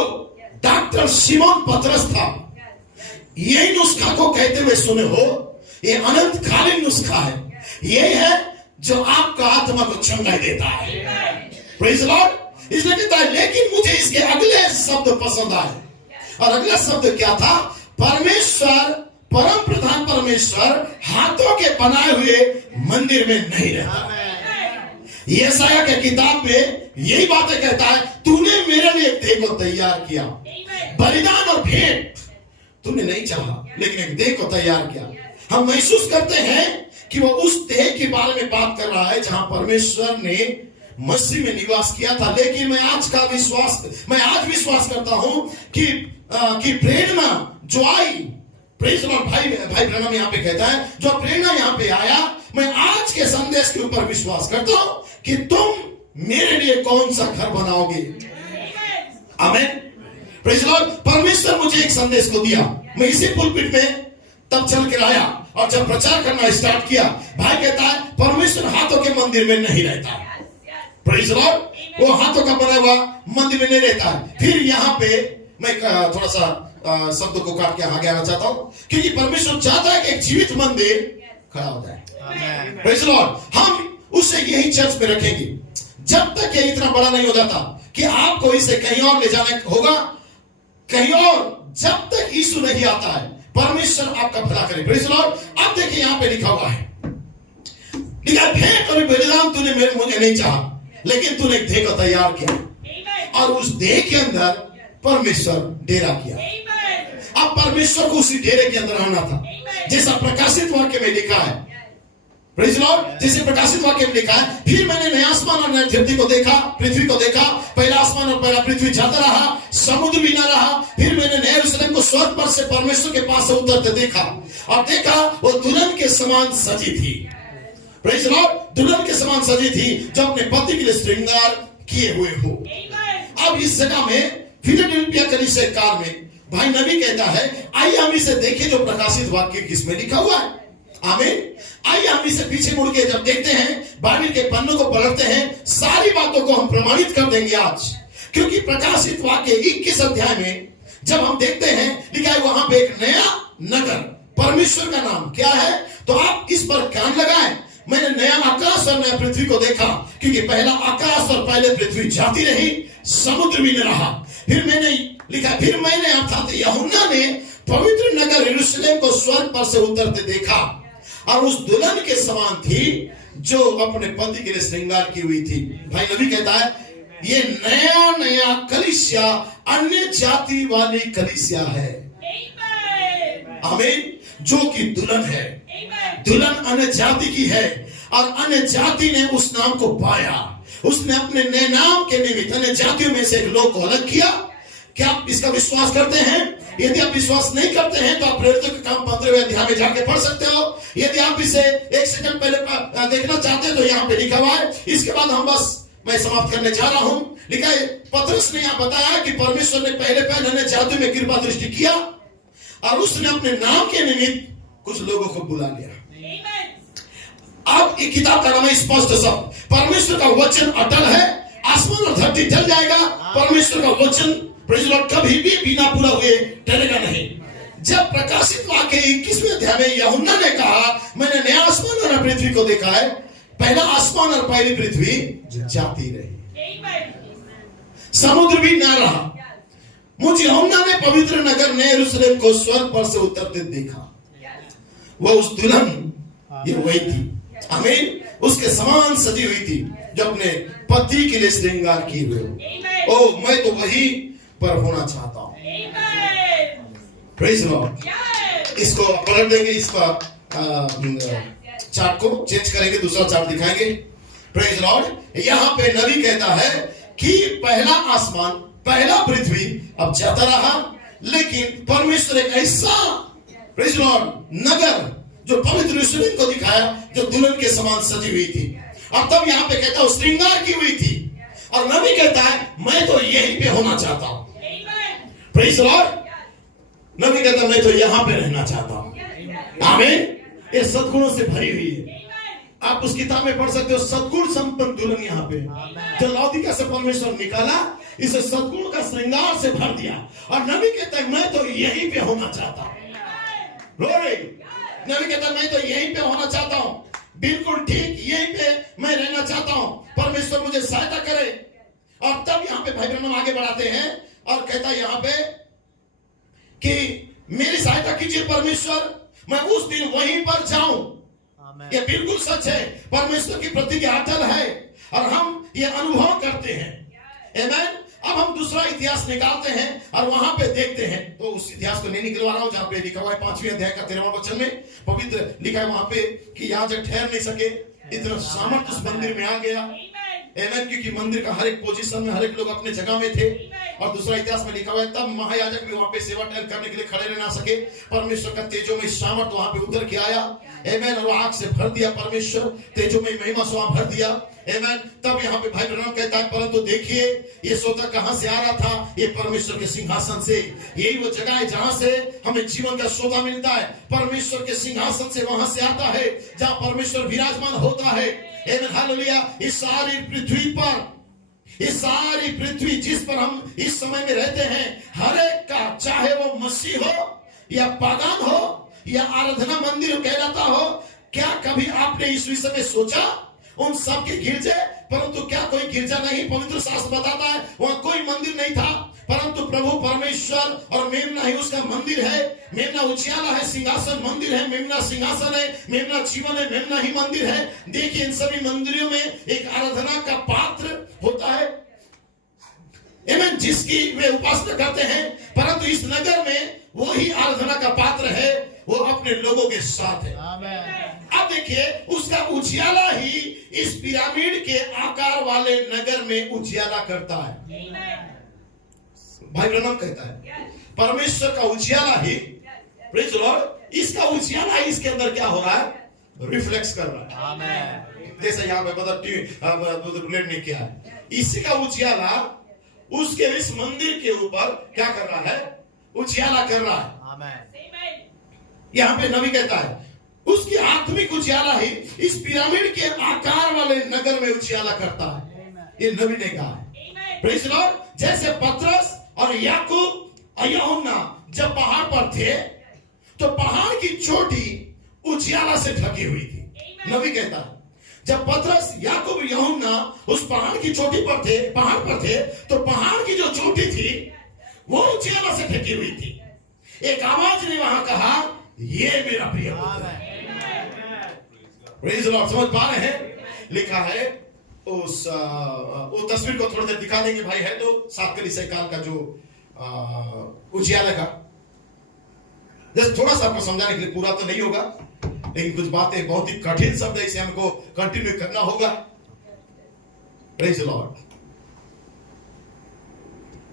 डॉक्टर शिमोन पतरस था, यही नुस्खा को कहते हुए सुने हो, ये अनंतकालीन नुस्खा है। ये है जो आपका आत्मा को चंगाई देता है। Praise Lord. इसलिए कहता है, लेकिन मुझे इसके अगले शब्द पसंद आए, और अगला शब्द क्या था? परमेश्वर, परम प्रधान परमेश्वर हाथों के बनाए हुए मंदिर में नहीं रहता। यशायाह के किताब में यही बातें कहता है, तूने मेरे लिए एक देह को तैयार किया, बलिदान और भेंट तूने नहीं चाहा, लेकिन एक देह को तैयार किया। हम महसूस करते हैं कि वो उस देह के बारे में बात कर रहा है जहां परमेश्वर ने मसीह में निवास किया था। लेकिन मैं आज विश्वास करता हूं कि प्रेरणा जो आई, प्रेज लॉर्ड, भाई ब्रह्म यहाँ पे कहता है, जो प्रेरणा यहाँ पे आया, मैं आज के संदेश के ऊपर विश्वास करता हूं कि तुम मेरे लिए कौन सा घर बनाओगे। आमीन, प्रेज लॉर्ड। परमेश्वर मुझे एक संदेश को दिया, मैं इसी पुलपिट में तब चल कर आया और जब प्रचार करना स्टार्ट किया, भाई कहता है परमेश्वर हाथों के मंदिर में नहीं रहता। प्रेज लॉर्ड, वो हाथों का बना हुआ मंदिर में नहीं रहता है। फिर यहाँ पे मैं थोड़ा सा शब्दों को काट के आगे आना चाहता हूँ, क्योंकि परमेश्वर चाहता है कि एक जीवित मंदिर खड़ा हो जाए। प्रेज लॉर्ड, हम उसे यही चर्च में रखेंगे जब तक ये इतना बड़ा नहीं हो जाता कि आपको इसे कहीं और ले जाना होगा, कहीं और, जब तक यीशु नहीं आता है। परमेश्वर आपका भला करे। Praise Lord. अब देखिए यहाँ पे लिखा हुआ है, भेंट और बलिदान तूने मुझे नहीं चाहा, लेकिन तूने एक देह को तैयार किया और उस देह के अंदर परमेश्वर डेरा किया। अब परमेश्वर को उसी डेरे के अंदर रहना था, जैसा प्रकाशित वाक्य में लिखा है। प्रेज लॉर्ड, जैसे प्रकाशित वाक्य में लिखा है, फिर मैंने नया आसमान और नई धरती को देखा, पृथ्वी को देखा, पहला आसमान और पहला पृथ्वी जाता रहा, समुद्र भी न रहा। फिर मैंने नए यरूशलेम को स्वर्ग पर से परमेश्वर के पास से उतरते देखा, और देखा वो दुल्हन के समान सजी थी। प्रेज लॉर्ड, दुल्हन के समान सजी थी जो अपने पति के लिए श्रृंगार किए हुए हो। अब इस जगह में फिलाडेल्फिया कलीसिया काल में भाई नबी कहता है, आइए हम इसे देखें जो प्रकाशित वाक्य किसमें लिखा हुआ है। आमीन। आइए हम इसे पीछे मुड़ के जब देखते हैं, बाइबल के पन्नों को पढ़ते हैं, सारी बातों को हम प्रमाणित कर देंगे आज। क्योंकि प्रकाशित वाक्य 21 अध्याय में जब हम देखते हैं, लिखा है वहां पे एक नया नगर, परमेश्वर का नाम क्या है, तो आप इस पर कान लगाएं। मैंने नया आकाश और नया पृथ्वी को देखा, क्योंकि पहला आकाश और पहले पृथ्वी जाती रही, समुद्र भी न रहा। फिर मैंने अर्थात यूहन्ना ने पवित्र नगर यरूशलेम को स्वर्ग पर से उतरते देखा, और उस दुल्हन के समान थी जो अपने पति के लिए श्रृंगार की हुई थी। भाई नबी कहता है, ये नया कलीसिया अन्य जाति वाली कलीसिया है। आमीन। जो कि दुल्हन है, दुल्हन अन्य जाति की है, और अन्य जाति ने उस नाम को पाया। उसने अपने नए नाम के निमित्त अन्य जातियों में से एक लोग को अलग किया। क्या आप इसका विश्वास करते हैं? यदि आप विश्वास नहीं करते हैं तो आप प्रेरितों के काम 15वें अध्याय में जाके पढ़ सकते हो। यदि आप इसे एक सेकंड पहले देखना चाहते हैं तो यहाँ पे लिखा हुआ है। इसके बाद मैं समाप्त करने जा रहा हूं। लिखा है, पतरस ने यहाँ बताया कि परमेश्वर ने पहले अन्य जातियों में कृपा दृष्टि किया, और उसने अपने नाम के निमित्त कुछ लोगों को बुला लिया। अब एक किताब का नाम है स्पष्ट शब्द। परमेश्वर का वचन अटल है, आसमान और धरती टल जाएगा, परमेश्वर का वचन प्रेज़ लॉर्ड कभी भी बिना पूरा हुए टलेगा नहीं। जब प्रकाशित वाक्य 21वें अध्याय में यूहन्ना ने कहा, मैंने नया आसमान और पृथ्वी को देखा है, पहला आसमान और पहली पृथ्वी जाती रही, समुद्र भी ना रहा। मुझे यूहन्ना ने पवित्र नगर नए यरूशलेम को स्वर्ग पर से उतरते देखा। वह उस दुल्हन, ये वही थी, आमीन, उसके समान सजी हुई थी जो अपने पति के लिए श्रृंगार किए हुए। ओ, मैं तो वही पर होना चाहता हूं। Praise Lord. इसको पलट देंगे, इसका चार्ट को चेंज करेंगे, दूसरा चार्ट दिखाएंगे। Praise Lord. यहां पे नबी कहता है कि पहला आसमान पहला पृथ्वी अब जाता रहा, लेकिन परमेश्वर एक ऐसा प्रेज़ लॉर्ड नगर जो पवित्र यरूशलेम को दिखाया जो दुल्हन के समान सजी हुई थी। और तब यहां पे कहता है श्रृंगार की हुई थी, और नबी कहता है मैं तो यहीं पे होना चाहता हूं। Praise Lord. नबी कहता है मैं तो यहां पे रहना चाहता हूं। आमीन। ये सद्गुणों से भरी हुई है। आप उस किताब में पढ़ सकते हो, सद्गुण संपन्न दुल्हन यहाँ पे जो लौदीकिया से परमेश्वर निकाला, इसे सद्गुण का श्रृंगार से भर दिया। और नबी कहता है मैं तो यहीं पे होना चाहता हूं। नबी कहता है मैं तो यहीं पे होना चाहता हूं, बिल्कुल ठीक यहीं पे मैं रहना चाहता हूं। परमेश्वर मुझे सहायता करे। और तब यहाँ पे भाई ब्रह्मन आगे बढ़ाते हैं और कहता है यहाँ पे कि मेरी सहायता कीजिए परमेश्वर, मैं उस दिन वहीं पर जाऊं। ये बिल्कुल सच है, परमेश्वर की प्रतिज्ञा अटल है। और हम ये अनुभव करते हैं। आमेन। अब हम दूसरा इतिहास निकालते हैं और वहां पे देखते हैं, तो उस इतिहास को नहीं निकलवा रहा हूं जहां पे लिखा हुआ है 5वें अध्याय का 13वां वचन में पवित्र लिखा है वहां पे कि याजक ठहर नहीं सके, इतना सामर्थ उस मंदिर में आ गया। आमेन। क्योंकि मंदिर का हर एक पोजीशन में हर एक लोग अपने जगह में थे। और दूसरा इतिहास में लिखा हुआ है तब महायाजक भी वहां पे सेवा टहल करने के लिए खड़े रह ना सके, परमेश्वर का तेजो में सामर्थ वहां पे उतर के आया। आमेन। और आग से भर दिया परमेश्वर, तेजो में महिमा से वहां भर दिया। आमेन। तब यहाँ पे भाई ब्रह्म कहता है परंतु देखिए ये सोता कहां से आ रहा था, ये परमेश्वर के सिंहासन से। यही वो जगह है जहां से हमें जीवन का सोता मिलता है, परमेश्वर के सिंहासन से वहां से आता है जहां परमेश्वर विराजमान होता है। आमेन। हालेलुया। इस सारी पृथ्वी पर, इस सारी पृथ्वी जिस पर हम इस समय में रहते हैं, हर एक का, चाहे वो मसीह हो या पागन हो या आराधना मंदिर कहलाता हो, क्या कभी आपने इस विषय में सोचा? उन सब के गिरजे, परंतु क्या कोई गिरजा नहीं? पवित्र शास्त्र बताता है वहां कोई मंदिर नहीं था, परंतु प्रभु परमेश्वर और मेमना ही उसका मंदिर है। मेमना उजियाला है, सिंहासन मंदिर है, मेमना सिंहासन है, मेमना जीवन है, मेमना ही मंदिर है। देखिए इन सभी मंदिरों में एक आराधना का पात्र होता है, आमेन, जिसकी वे उपासना करते हैं। परंतु इस नगर में वही आराधना का पात्र है, वो अपने लोगों के साथ है। अब देखिए उसका उजियाला ही इस पिरामिड के आकार वाले नगर में उजियाला करता है। भाई ब्रह्म कहता है परमेश्वर का उजियाला ही, प्रेज द लॉर्ड, इसका उजियाला इसके अंदर क्या हो रहा है? रिफ्लेक्स कर रहा है। जैसे यहाँ पे बुलेट ने किया है, इसी का उजियाला उसके इस मंदिर के ऊपर क्या कर रहा है? उजियाला कर रहा है। यहाँ पे नबी कहता है उसकी आत्मिक उजियाला ही इस पिरामिड के आकार वाले नगर में उजियाला करता है। ये नबी ने कहा है। Praise the Lord. जैसे पतरस और याकूब और यूहन्ना जब पहाड़ पर थे तो पहाड़ की चोटी उजियाला से ढकी हुई थी। नबी कहता है जब पतरस, याकूब, यूहन्ना उस पहाड़ की चोटी पर थे, पहाड़ पर थे, तो पहाड़ की जो चोटी थी वो उजियाला से ढकी हुई थी। एक आवाज ने वहां कहा ये मेरा प्रिय पुत्र है। Praise the Lord. समझ पा रहे हैं? लिखा है उस वो तस्वीर को थोड़ी देर दिखा देंगे भाई, है तो 7 कलीसिया काल का जो उजियाला का, जस्ट थोड़ा सा आपको समझाने के लिए, पूरा तो नहीं होगा लेकिन कुछ बातें बहुत ही कठिन शब्द है, इसे हमको कंटिन्यू करना होगा। Praise the Lord.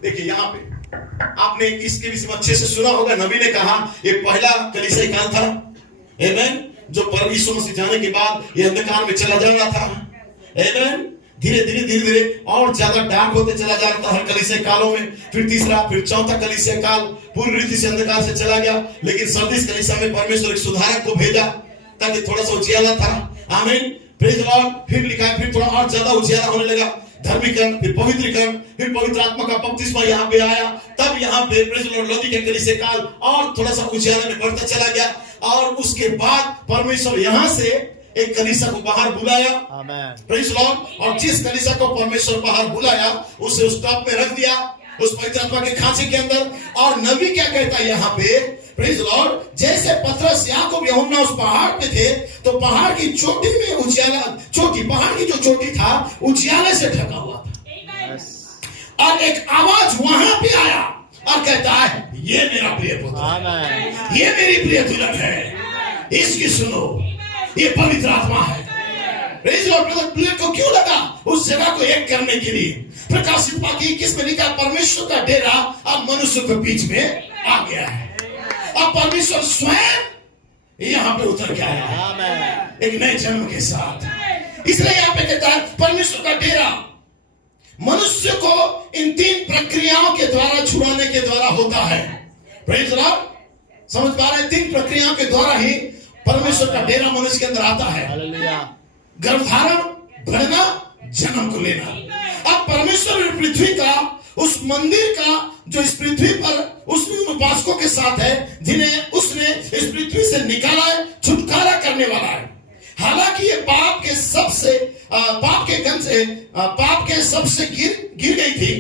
देखिए यहाँ पे आपने इसके विषय में अच्छे से सुना होगा। नबी ने कहा ये पहला कलीसिया काल था, आमेन, जो परमेश्वर मसीह जाने के बाद ये अंधकार में चला जा रहा था। आमेन। धीरे धीरे और ज्यादा डार्क होते चला जा रहा था हर कलीसिया कालों में। फिर तीसरा, फिर चौथा कलीसिया काल पूरी रीति से अंधकार से चला गया, लेकिन सर्दिस कलीसिया में परमेश्वर एक सुधारक को भेजा ताकि थोड़ा सा उजियाला था। आमीन। Praise the Lord. फिर लिखा है फिर थोड़ा और ज्यादा उजियाला होने लगा, धर्मीकरण, फिर पवित्रीकरण, फिर पवित्र आत्मा का बपतिस्मा यहाँ पे आया। तब यहाँ पे प्रेज द लॉर्ड लौदी कलीसिया काल और थोड़ा सा उजियाला में बढ़ता चला गया। और उसके बाद परमेश्वर यहाँ से एक कलीसिया को बाहर बुलाया। आमीन। Praise the Lord. और जिस कलीसिया को परमेश्वर बाहर बुलाया उसे उस टॉप में रख दिया, उस पवित्र आत्मा के खांचे के अंदर। और नबी क्या कहता है यहाँ पे? Praise the Lord. जैसे पतरस, याकूब, यूहन्ना उस पहाड़ पे थे तो पहाड़ की चोटी में उजियाला, चोटी, पहाड़ की जो चोटी था उजियाले से ढका हुआ था। और एक आवाज वहां पे आया और कहता है ये मेरा प्रिय पुत्र, ये मेरी प्रिय दुल्हन है, इसकी सुनो, ये पवित्र आत्मा है। Praise the Lord. प्लेट को क्यों लगा? उस जगह को एक करने के लिए। प्रकाशित वाक्य 21 में लिखा परमेश्वर का डेरा अब मनुष्य के बीच में आ गया है। अब परमेश्वर स्वयं यहाँ पे उतर के आया एक नए जन्म के साथ। इसलिए यहाँ पे कहता है परमेश्वर का डेरा मनुष्य को इन 3 प्रक्रियाओं के द्वारा छुड़ाने के द्वारा होता है। Praise the Lord. समझ पा रहे हैं? 3 प्रक्रियाओं के द्वारा ही परमेश्वर का डेरा मनुष्य के अंदर आता है। गर्भधारण, बढ़ना, जन्म को लेना। अब परमेश्वर पृथ्वी का, उस मंदिर का जो इस पृथ्वी पर उस उपासकों के साथ है, जिन्हें उसने इस पृथ्वी से निकाला है, छुटकारा करने वाला है। हालांकि ये पाप के सबसे गिर गई थी,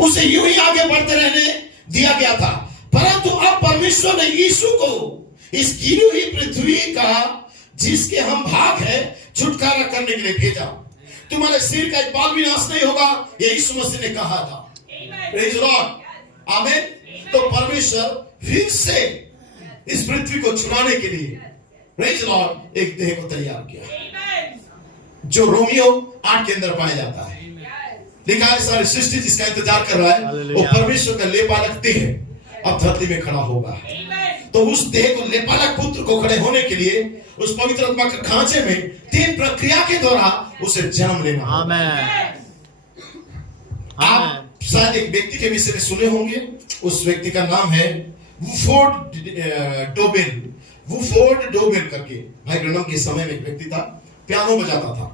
उसे यूं ही आगे बढ़ते रहने दिया गया था। परंतु अब परमेश्वर ने यीशु को इस गिरी हुई पृथ्वी का जिसके हम भाग है छुटकारा करने के लिए भेजा। तुम्हारे सिर का एक बाल भी नाश नहीं होगा, ये यीशु मसीह ने कहा था। प्रेज लॉर्ड, आमीन। तो परमेश्वर फिर से इस पृथ्वी को छुड़ाने के लिए, प्रेज लॉर्ड, एक देह को तैयार किया जो रोमियो 8 के अंदर पाया जाता है। लिखा है सारी सृष्टि जिसका इंतजार कर रहा है वो परमेश्वर का लेपालक देह अब धरती में खड़ा होगा। तो उस देह को लेपालक पुत्र को खड़े होने के लिए उस पवित्र आत्मा के खांचे में 3 प्रक्रिया के द्वारा उसे जन्म लेना। आमीन। आप शायद एक व्यक्ति के विषय में सुने होंगे, उस व्यक्ति का नाम है वुफोर्ड डोबेल। वुफोर्ड डोबेल करके भाई ब्रनम के समय में एक व्यक्ति था, पियानो बजाता था।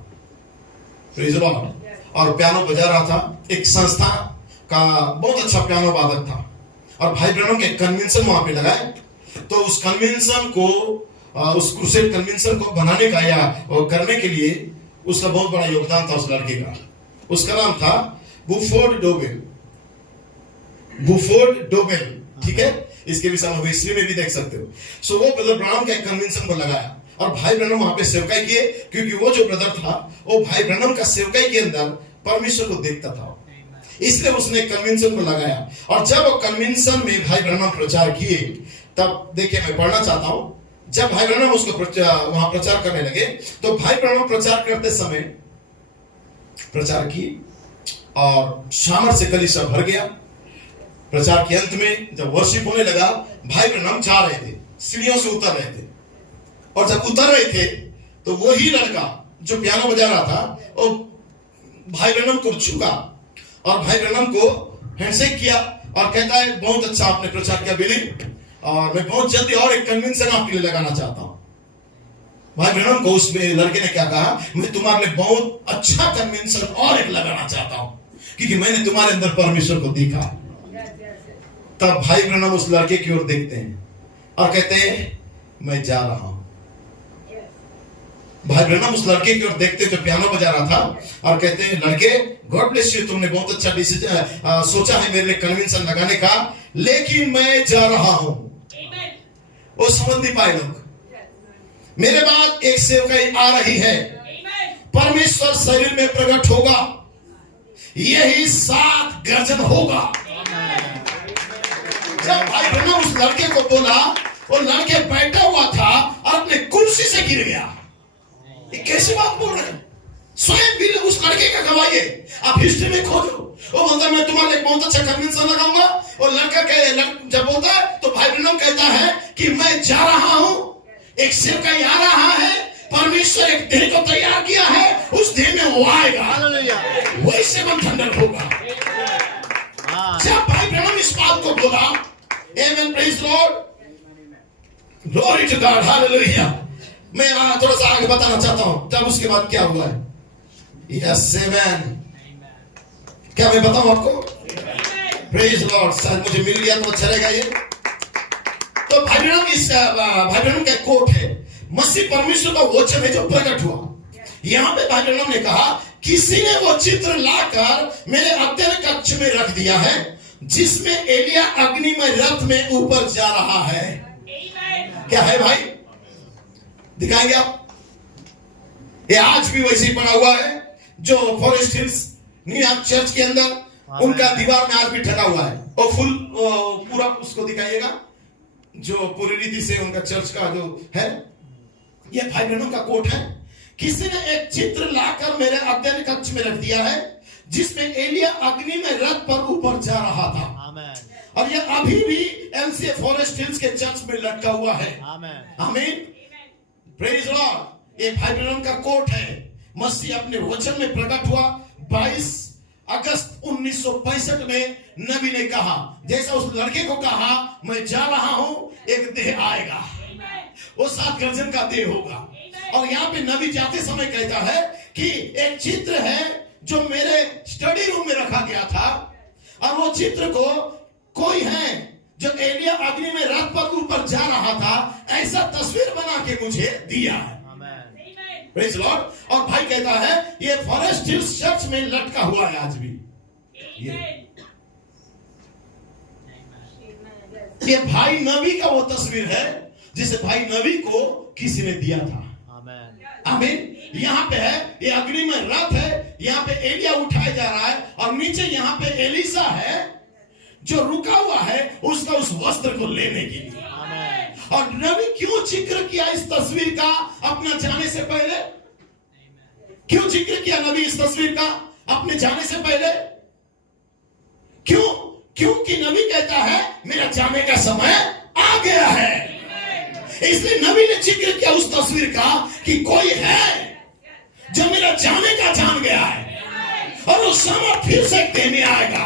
Praise Lord. और पियानो बजा रहा था, एक संस्था का बहुत अच्छा पियानो वादक था और भाई ब्रनम के कन्वेंशन वहां पे लगाए। तो उस कन्वेंशन को, उस क्रूसेड कन्वेंशन को बनाने का या करने के लिए उसका बहुत बड़ा योगदान था उस लड़के का। उसका नाम था वुफोर्ड डोबेल। वुफोर्ड डोबेल, ठीक है। इसके विषय में हिस्ट्री में भी देख सकते हो। सो वो ब्रदर ब्राउन के कन्वेंशन को लगाया और भाई ब्रनम वहां पे सेवकाई किए, क्योंकि वो जो ब्रदर था वो भाई ब्रनम का सेवकाई के अंदर परमेश्वर को देखता था, इसलिए उसने कन्वेंशन को लगाया। और जब वो कन्वेंशन में भाई ब्रनम प्रचार किए, तब देखिए मैं पढ़ना चाहता हूं, जब भाई ब्रनम उसको वहां प्रचार करने लगे तो भाई ब्रनम प्रचार करते समय प्रचार किए और सामर्थ से कलीसिया भर गया। प्रचार के अंत में जब वर्शिप होने लगा, भाई ब्रनम जा रहे थे, सीढ़ियों से उतर रहे थे और जब उतर रहे थे तो वही लड़का जो पियानो बजा रहा था वो भाई ब्रनम को छुआ और भाई ब्रनम को हैंडशेक किया और कहता है बहुत अच्छा आपने प्रचार किया बिली, और मैं बहुत जल्दी और एक कन्वेंशन आपके लिए लगाना चाहता हूं। भाई ब्रनम को उस लड़के ने क्या कहा, मैं तुम्हारे लिए बहुत अच्छा कन्वेंशन और एक लगाना चाहता हूं क्योंकि मैंने तुम्हारे अंदर परमेश्वर को देखा। तब भाई ब्रनम उस लड़के की ओर देखते हैं और कहते हैं मैं जा रहा हूं। भाई ब्रनम उस लड़के की ओर देखते जो पियानो बजा रहा था और कहते हैं लड़के, गॉड ब्लेस यू, तुमने बहुत अच्छा डिसीजन सोचा है मेरे लिए कन्वेंशन लगाने का, लेकिन मैं जा रहा हूं। वो समझ नहीं पाए लोग। मेरे बाद एक सेवकाई आ रही है, परमेश्वर शरीर में प्रकट होगा, यही 7 गर्जन होगा। जब भाई ब्रनम उस लड़के को बोला, वो लड़के बैठा हुआ था और अपने कुर्सी से गिर गया। ये कैसे बात बोल रहे हैं? स्वयं भी उस लड़के का गवाही है, आप हिस्ट्री में खोजो। वो बोलता मैं तुम्हारे लिए बहुत अच्छा कन्वेंशन लगाऊंगा, और लड़का जब बोलता है तो भाई ब्रनम कहता है कि मैं जा रहा हूं, एक सेवकाई आ रहा है, परमेश्वर एक देह को तैयार किया है, उस देह में वो आएगा, वही 7 थंडर होगा। जब भाई ब्रनम इस बात को बोला, amen, praise Lord, glory to God, hallelujah. मैं थोड़ा सा आगे बताना चाहता हूं तब उसके बाद क्या हुआ है। Yes amen. क्या मैं बताऊं आपको? प्रेज लॉर्ड, शायद मुझे मिल गया तो अच्छा रहेगा ये। तो भाई ब्रनम का कोट है, मसीह परमेश्वर का वचन है जो प्रकट हुआ। यहां पे भाई ब्रनम ने कहा किसी ने वो चित्र लाकर मेरे अध्ययन कक्ष में रख दिया है जिसमें एलिया अग्नि में रथ में ऊपर जा रहा है। क्या है भाई? दिखाएंगे आप? ये आज भी वैसे ही पड़ा हुआ है जो फॉरेस्ट हिल्स न्यूयॉर्क चर्च के अंदर उनका दीवार में आज भी ठगा हुआ है। और फुल पूरा उसको दिखाइएगा जो पूरी रीति से उनका चर्च का जो है। ये भाई ब्रनम का कोट है, किसी ने एक चित्र लाकर मेरे अध्ययन कक्ष में रख दिया है जिसमें एलिया अग्नि में रथ पर ऊपर जा रहा था। और यह अभी भी एलसीए फॉरेस्ट हिल्स के चर्च में लटका हुआ है। आमीन, प्रेज लॉर्ड। ये भाई ब्रनम का कोट है, मसीह अपने वचन में प्रकट हुआ। 22 अगस्त 1965 में नबी ने कहा, जैसा उस लड़के को कहा मैं जा रहा हूं, एक देह आएगा, वो 7 गर्जन का देह होगा। और यहाँ पे नबी जाते समय कहता है कि एक चित्र है जो मेरे स्टडी रूम में रखा गया था, और वो चित्र को कोई है जो एलिया अग्नि में रथ पर ऊपर जा रहा था, ऐसा तस्वीर बना के मुझे दिया है। Praise Lord. और भाई कहता है ये फॉरेस्ट हिल्स चर्च में लटका हुआ है आज भी। ये भाई नबी का वो तस्वीर है जिसे भाई नबी को किसी ने दिया था। आमीन। यहाँ पे है, ये अग्नि में रथ है, यहाँ पे एलिया उठाया जा रहा है और नीचे यहाँ पे एलिसा है जो रुका हुआ है उसका उस वस्त्र को लेने के लिए। और नबी क्यों जिक्र किया इस तस्वीर का अपना जाने से पहले? क्यों जिक्र किया नबी इस तस्वीर का अपने जाने से पहले? क्यों? क्योंकि नबी कहता है मेरा जाने का समय आ गया है। इसलिए नबी ने जिक्र किया उस तस्वीर का कि कोई है जो मेरा जाने का जान गया है और वो समय फिर से देने आएगा।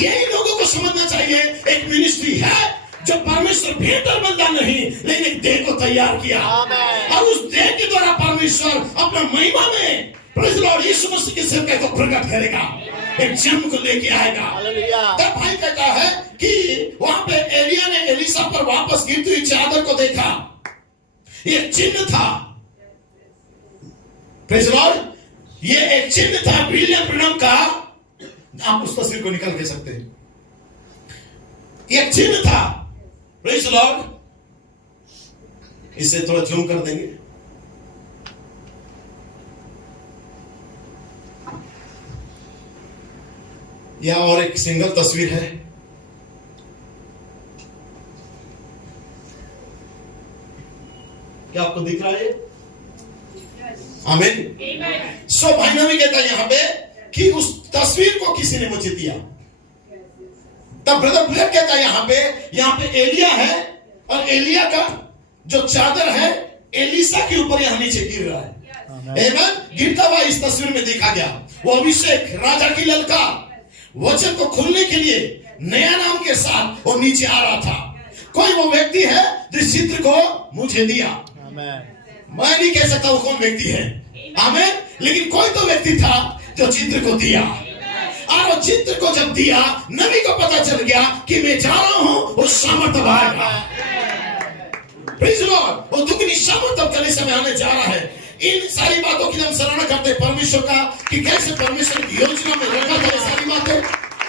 यही लोगों को समझना चाहिए। एक मिनिस्ट्री है जो परमेश्वर भेंटर बंदा नहीं लेकिन एक देह को तैयार किया और उस देह के द्वारा परमेश्वर अपना महिमा में प्रेज़ द लॉर्ड यीशु मसीह की सेवकाई को प्रकट करेगा, एक जन्म को लेके आएगा। तब भाई कहता है कि वहां पे एलिया ने एलिसा पर वापस गिरती हुई चादर को देखा। ये चिन्ह था, प्रेज़ द लॉर्ड, ये एक चिन्ह था विलियम ब्रैनम का। आप उस तस्वीर को निकाल के सकते हैं। एक चिन्ह था, प्रेज़ द लॉर्ड। इसे थोड़ा जूम कर देंगे। यहां और एक सिंगल तस्वीर है। क्या आपको दिख रहा है? आमीन। सो भाई नबी कहता है यहां पे कि उस तस्वीर को किसी ने मुझे दिया। तब ब्रदर ब्लैक कहता है यहां पे एलिया है और एलिया का जो चादर है एलिसा के ऊपर यहां नीचे गिर रहा है। आमीन। गिरता हुआ इस तस्वीर में देखा गया। वो अभिषेक राजा की ललकार वचन को खोलने के लिए नया नाम के साथ वो नीचे आ रहा था। कोई वो व्यक्ति है जिस चित्र को मुझे दिया। मैं नहीं कह सकता वो कौन व्यक्ति है, आमीन, लेकिन कोई तो व्यक्ति था जो चित्र को दिया। और वो चित्र को जब दिया नबी को पता चल गया कि मैं जा रहा हूं वो सामर्थ्य आएगा। Praise the Lord. वो दुगनी सामर्थ्य कलीसिया में आने जा रहा है। इन सारी बातों की हम सराहना करते हैं परमेश्वर का कि कैसे परमेश्वर की योजना में रखा था ये सारी बातें।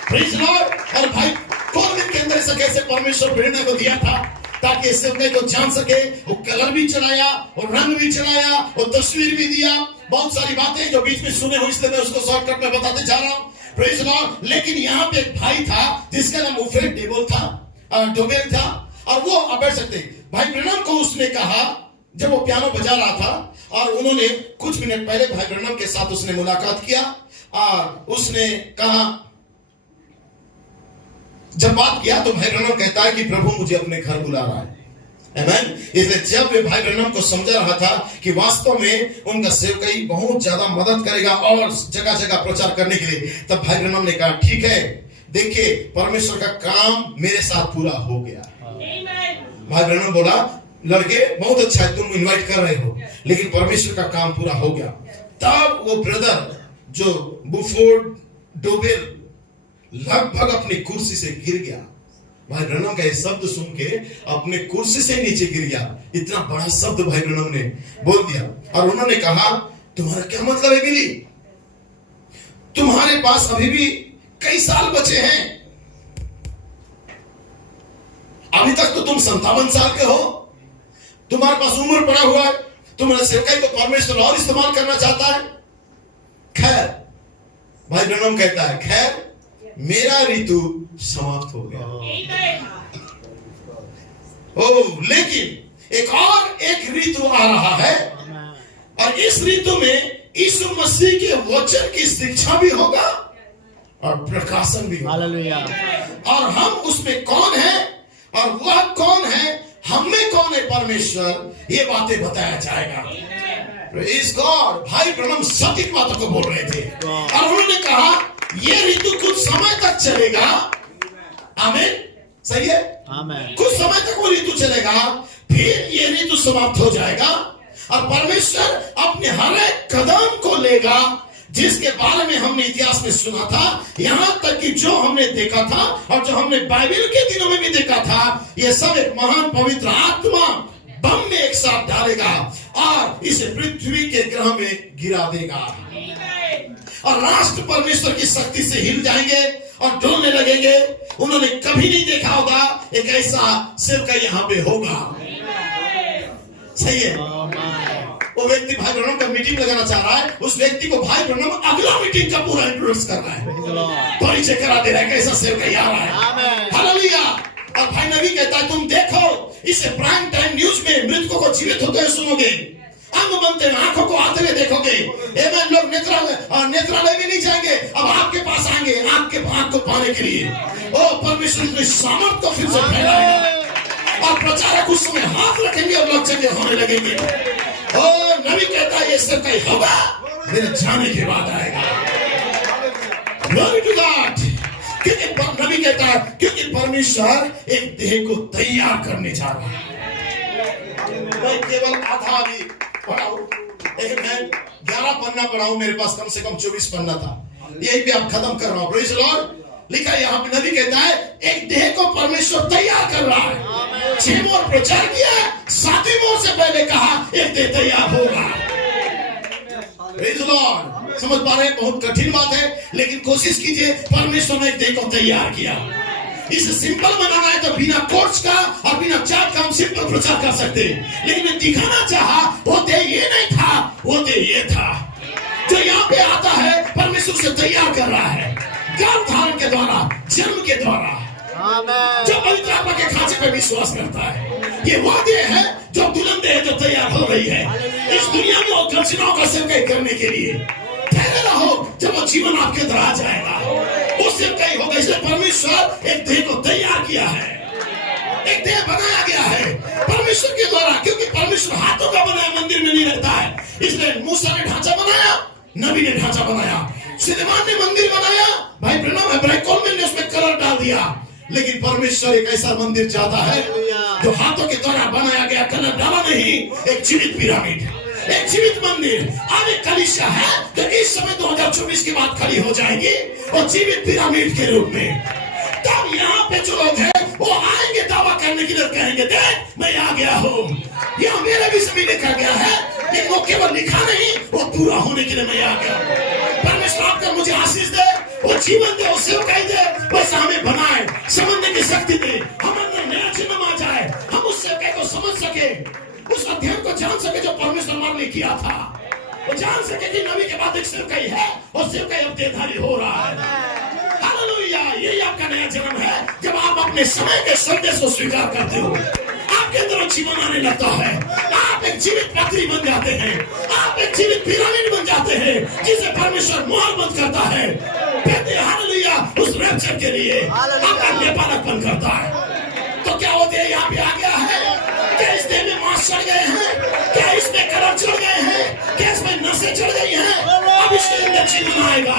Praise the Lord. और भाई कोविड के अंदर से कैसे परमेश्वर प्रेरणा को दिया था ताकि इस सेवकाई को जान सके। वो कलर भी चलाया और रंग भी चलाया और तस्वीर भी दिया। बहुत सारी बातें जो बीच में सुने हो इसलिए मैं उसको शॉर्टकट में बताते जा रहा हूं। Praise the Lord. लेकिन यहाँ पे एक भाई था जिसका नाम उफेर डेबल था, डोबेल था। और वो आप बैठ सकते भाई ब्रैनम को उसने कहा जब वो पियानो बजा रहा था और उन्होंने कुछ मिनट पहले भाई ब्रैनम के साथ उसने मुलाकात किया और उसने कहा, जब बात किया तो भाई ब्रैनम कहता है कि प्रभु मुझे अपने घर बुला रहा है। आमीन। इसलिए जब वे भाई ब्रैनम को समझ रहा था कि वास्तव में उनका सेवकाई बहुत ज्यादा मदद करेगा और जगह जगह प्रचार करने के लिए, तब भाई ब्रैनम ने कहा ठीक है, देखिए परमेश्वर का काम मेरे साथ पूरा हो गया। भाई ब्रैनम बोला लड़के बहुत अच्छा है तुम इनवाइट कर रहे हो लेकिन परमेश्वर का काम पूरा हो गया। तब वो ब्रदर जो बुफोर्ड डोबेल लगभग अपनी कुर्सी से गिर गया। भाई ब्रैनम का ये शब्द सुन के अपने कुर्सी से नीचे गिर गया। इतना बड़ा शब्द भाई ब्रैनम ने बोल दिया और उन्होंने कहा तुम्हारा क्या मतलब है बिली, तुम्हारे पास अभी भी कई साल बचे हैं, अभी तक तो तुम 57 साल के हो, तुम्हारे पास उम्र पड़ा हुआ है, तुम्हारे सेवकाई को परमेश्वर और इस्तेमाल करना चाहता है। खैर भाई ब्रैनम कहता है खैर मेरा ऋतु समाप्त हो गया। लेकिन एक ऋतु आ रहा है और इस ऋतु में यीशु मसीह के वचन की शिक्षा भी होगा और प्रकाशन भी होगा। और हम उसमें कौन है और वह कौन है, हम में कौन है परमेश्वर, ये बातें बताया जाएगा। Praise God. भाई ब्रैनम सटीक बातों को बोल रहे थे और उन्होंने कहा ये ऋतु कुछ समय तक चलेगा। आमीन। सही है, आमीन। कुछ समय तक वो ऋतु चलेगा, फिर ये ऋतु समाप्त हो जाएगा और परमेश्वर अपने हर एक कदम को लेगा जिसके बारे में हमने इतिहास में सुना था, यहां तक कि जो हमने देखा था और जो हमने बाइबल के दिनों में भी देखा था, ये सब एक महान पवित्र आत्मा बम में एक साथ डालेगा और इसे पृथ्वी के ग्रह में गिरा देगा और राष्ट्र परमेश्वर की शक्ति से हिल जाएंगे और डोलने लगेंगे। उन्होंने कभी नहीं देखा होगा एक ऐसा सेवकाई यहाँ पे होगा। चाहिए। वो व्यक्ति भाई ब्रह्म का मीटिंग लगाना चाह रहा है, उस व्यक्ति को भाई ब्रह्म अगला मीटिंग का पूरा इंट्रोड्यूस कर रहा है, परिचय करा दे रहा है कैसा सेवकाई आ रहा है। हालेलुया। और भाई नबी कहता है तुम देखो इसे प्राइम टाइम न्यूज में मृतकों को जीवित होते हुए सुनोगे, अंग बनते आंखों को आते हुए देखोगे। एवं लोग नेत्रालय में नहीं जाएंगे, अब आपके पास आएंगे आपके आंख को पाने के लिए। ओ परमेश्वर की सामर्थ को फिर से फैलाएगा और प्रचारक उस समय हाथ रखेंगे और लोग जगह होने लगेंगे। ओ नबी कहता है ये सब कहीं होगा मेरे जाने के बाद आएगा। Glory to God। क्योंकि नबी कहता है क्योंकि परमेश्वर एक देह को तैयार करने जा रहा है। मैं केवल आधा भी पढ़ाऊं, मैं 11 पन्ना पढ़ाऊं, मेरे पास कम से कम 24 पन्ना था, यही पे आप खत्म कर रहा हूं। Praise the Lord. लिखा है यहाँ पे नबी कहता है एक देह को परमेश्वर तैयार कर रहा है। 6 मोहर प्रचार किया, 7वीं मोहर से पहले कहा एक देह तैयार होगा। Praise the Lord. समझ पा रहे हैं बहुत कठिन बात है, लेकिन कोशिश कीजिए। परमेश्वर ने एक देह को तैयार किया। इसे सिंपल बनाना है तो बिना कोर्स का और बिना चार्ट का हम सिंपल प्रचार कर सकते, लेकिन मैं दिखाना चाहा वो देह ये नहीं था, वो देह ये था जो यहाँ पे आता है। परमेश्वर से तैयार कर रहा है गर्भ धारण के द्वारा, जन्म के द्वारा, जो पवित्र आत्मा के खांचे पे विश्वास करता है। ये वो देह है जो दुल्हन देह जो तैयार हो रही है इस दुनिया में वो गर्जनाओं का सेवकाई करने के लिए। ठहरे रहो जब वो जीवन आपके अंदर आ जाएगा, उससे कहीं होगा। इसलिए परमेश्वर एक देह को तैयार किया है, एक देह बनाया गया है परमेश्वर के द्वारा, क्योंकि परमेश्वर हाथों का बनाया मंदिर में नहीं रहता है। इसलिए मूसा ने ढांचा बनाया, नबी ने ढांचा बनाया, सुलेमान ने मंदिर बनाया, भाई ब्रनम इब्राहिम कोलमैन ने उसमें कलर डाल दिया। लेकिन परमेश्वर एक ऐसा मंदिर चाहता है जो हाथों के द्वारा बनाया गया, कलर डाला नहीं, एक जीवित पिरामिड, एक जीवित मंदिर। आज एक कलीसिया है जो इस समय 2024 के बाद खड़ी हो जाएगी और जीवित पिरामिड के रूप में। तब यहाँ पे जो लोग हैं वो आएंगे दावा करने के लिए, कहेंगे देख मैं आ गया हूँ, यह मेरे विषय में लिखा गया है, लेकिन वो केवल लिखा नहीं, वो पूरा होने के लिए मैं आ गया हूँ। परमेश्वर आपका मुझे आशीष दे, वो जीवन दे, वो सेवकाई दे, बस हमें बनाए, समझने की शक्ति दे, हम अंदर नया जन्म आ जाए, हम उस सेवकाई को समझ सके, उस अध्ययन को जान सके जो परमेश्वर हमारे लिए किया था। वो जान सके कि नबी के बाद एक सेवकाई है और सेवकाई अब देहधारी हो रहा है। हालेलुया। यही आपका नया जन्म है जब आप अपने समय के संदेश को स्वीकार करते हो, आपके अंदर जीवन आने लगता है, आप एक जीवित पत्री बन जाते हैं, आप एक जीवित पिरामिड बन जाते हैं जिसे परमेश्वर मोहर बंद करता है। हालेलुया। उस रैप्चर के लिए आपका नेपालकपन करता है। तो क्या वो देह यहाँ पे आ गया है? क्या इस देह में मांस चढ़ गए हैं? क्या इसमें कलर चढ़ गए हैं? क्या इसमें नसें चढ़ गई हैं? अब इसके अंदर जीवन आएगा,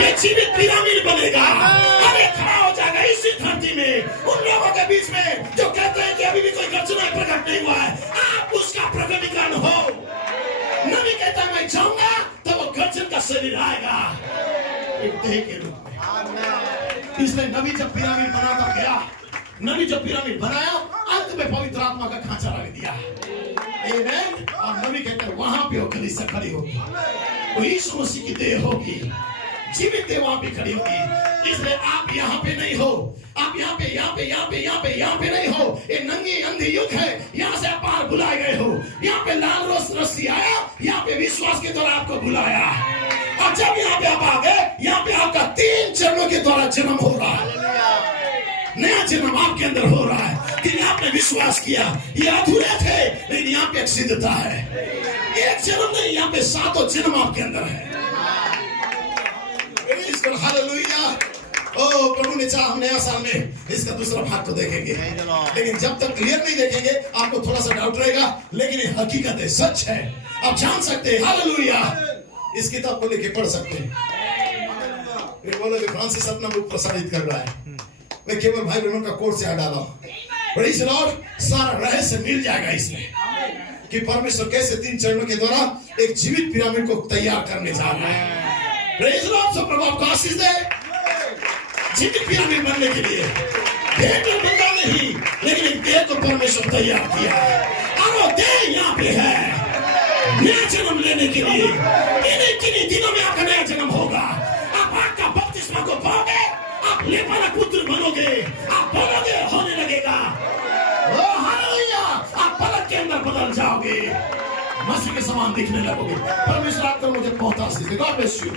ये जीवित पिरामिड बनेगा। अरे खड़ा हो जाएगा इसी धरती में उन लोगों के बीच में जो कहते हैं कि अभी भी कोई गर्जना प्रकट नहीं हुआ है। आप उसका प्रकटीकरण हो। नबी कहता है मैं जाऊंगा तो वो गर्जन का शरीर आएगा एक देह के रूप में। इसलिए नबी जब पिरामिड बनाता गया, नबी जब पिरामिड बनाया, अंत में पवित्र आत्मा का खांचा रख दिया। आमेन। और नबी कहते हैं वहां पे वो कलीसिया खड़ी होगी, वो यीशु मसीह की देह होगी, जीवित देह वहां पे खड़ी होगी। इसलिए आप यहाँ पे नहीं हो, आप यहाँ पे नहीं हो। ये नंगी अंधी युग है, यहाँ से आप बाहर बुलाए गए हो। यहाँ पे लाल रस्सी आया, यहाँ पे विश्वास के द्वारा आपको बुलाया, और जब यहाँ पे आप आ गए, यहाँ पे आपका 3 चरणों के द्वारा जन्म हो रहा है। नया जन्म आपके अंदर हो रहा है कि आपने विश्वास किया। ये अधूरे थे, लेकिन यहाँ पे एक सिद्धता है। एक जन्म नहीं, यहाँ पे 7 जन्म आपके अंदर है। हालेलुया। ओ प्रभु ने चाहा हम नया साल में इसका दूसरा भाग को देखेंगे, लेकिन जब तक क्लियर नहीं देखेंगे आपको थोड़ा सा डाउट रहेगा, लेकिन ये हकीकत है, सच है, आप जान सकते हैं। हालेलुया। इस किताब को लेके पढ़ सकते हैं। फिर बोलोगे फ्रांसिस अपना बुक प्रसारित कर रहा है, मैं केवल भाई बहनों का कोर्स यहाँ डाला हूँ। Praise the Lord. सारा रहस्य मिल जाएगा इसमें कि परमेश्वर कैसे 3 चरणों के द्वारा एक जीवित पिरामिड को तैयार करने जा रहा है। Praise the Lord. सब प्रभु आपको आशीष दे। जीवित पिरामिड बनने के लिए देह को बंदा नहीं, लेकिन एक देह को परमेश्वर तैयार किया है। और वो देह यहाँ पे है नया जन्म लेने के लिए। इन्हीं दिनों में आपका नया जन्म होगा। आप आपका बपतिस्मा को पाओगे, आप लेपाना पुत्र बनोगे, आप बोलोगे होने लगेगा। ओ हालेलुया। आप पलक के अंदर बदल जाओगे, मसीह के समान दिखने लगोगे। परमेश्वर आपको मुझे बहुत आशीष दे। God bless you.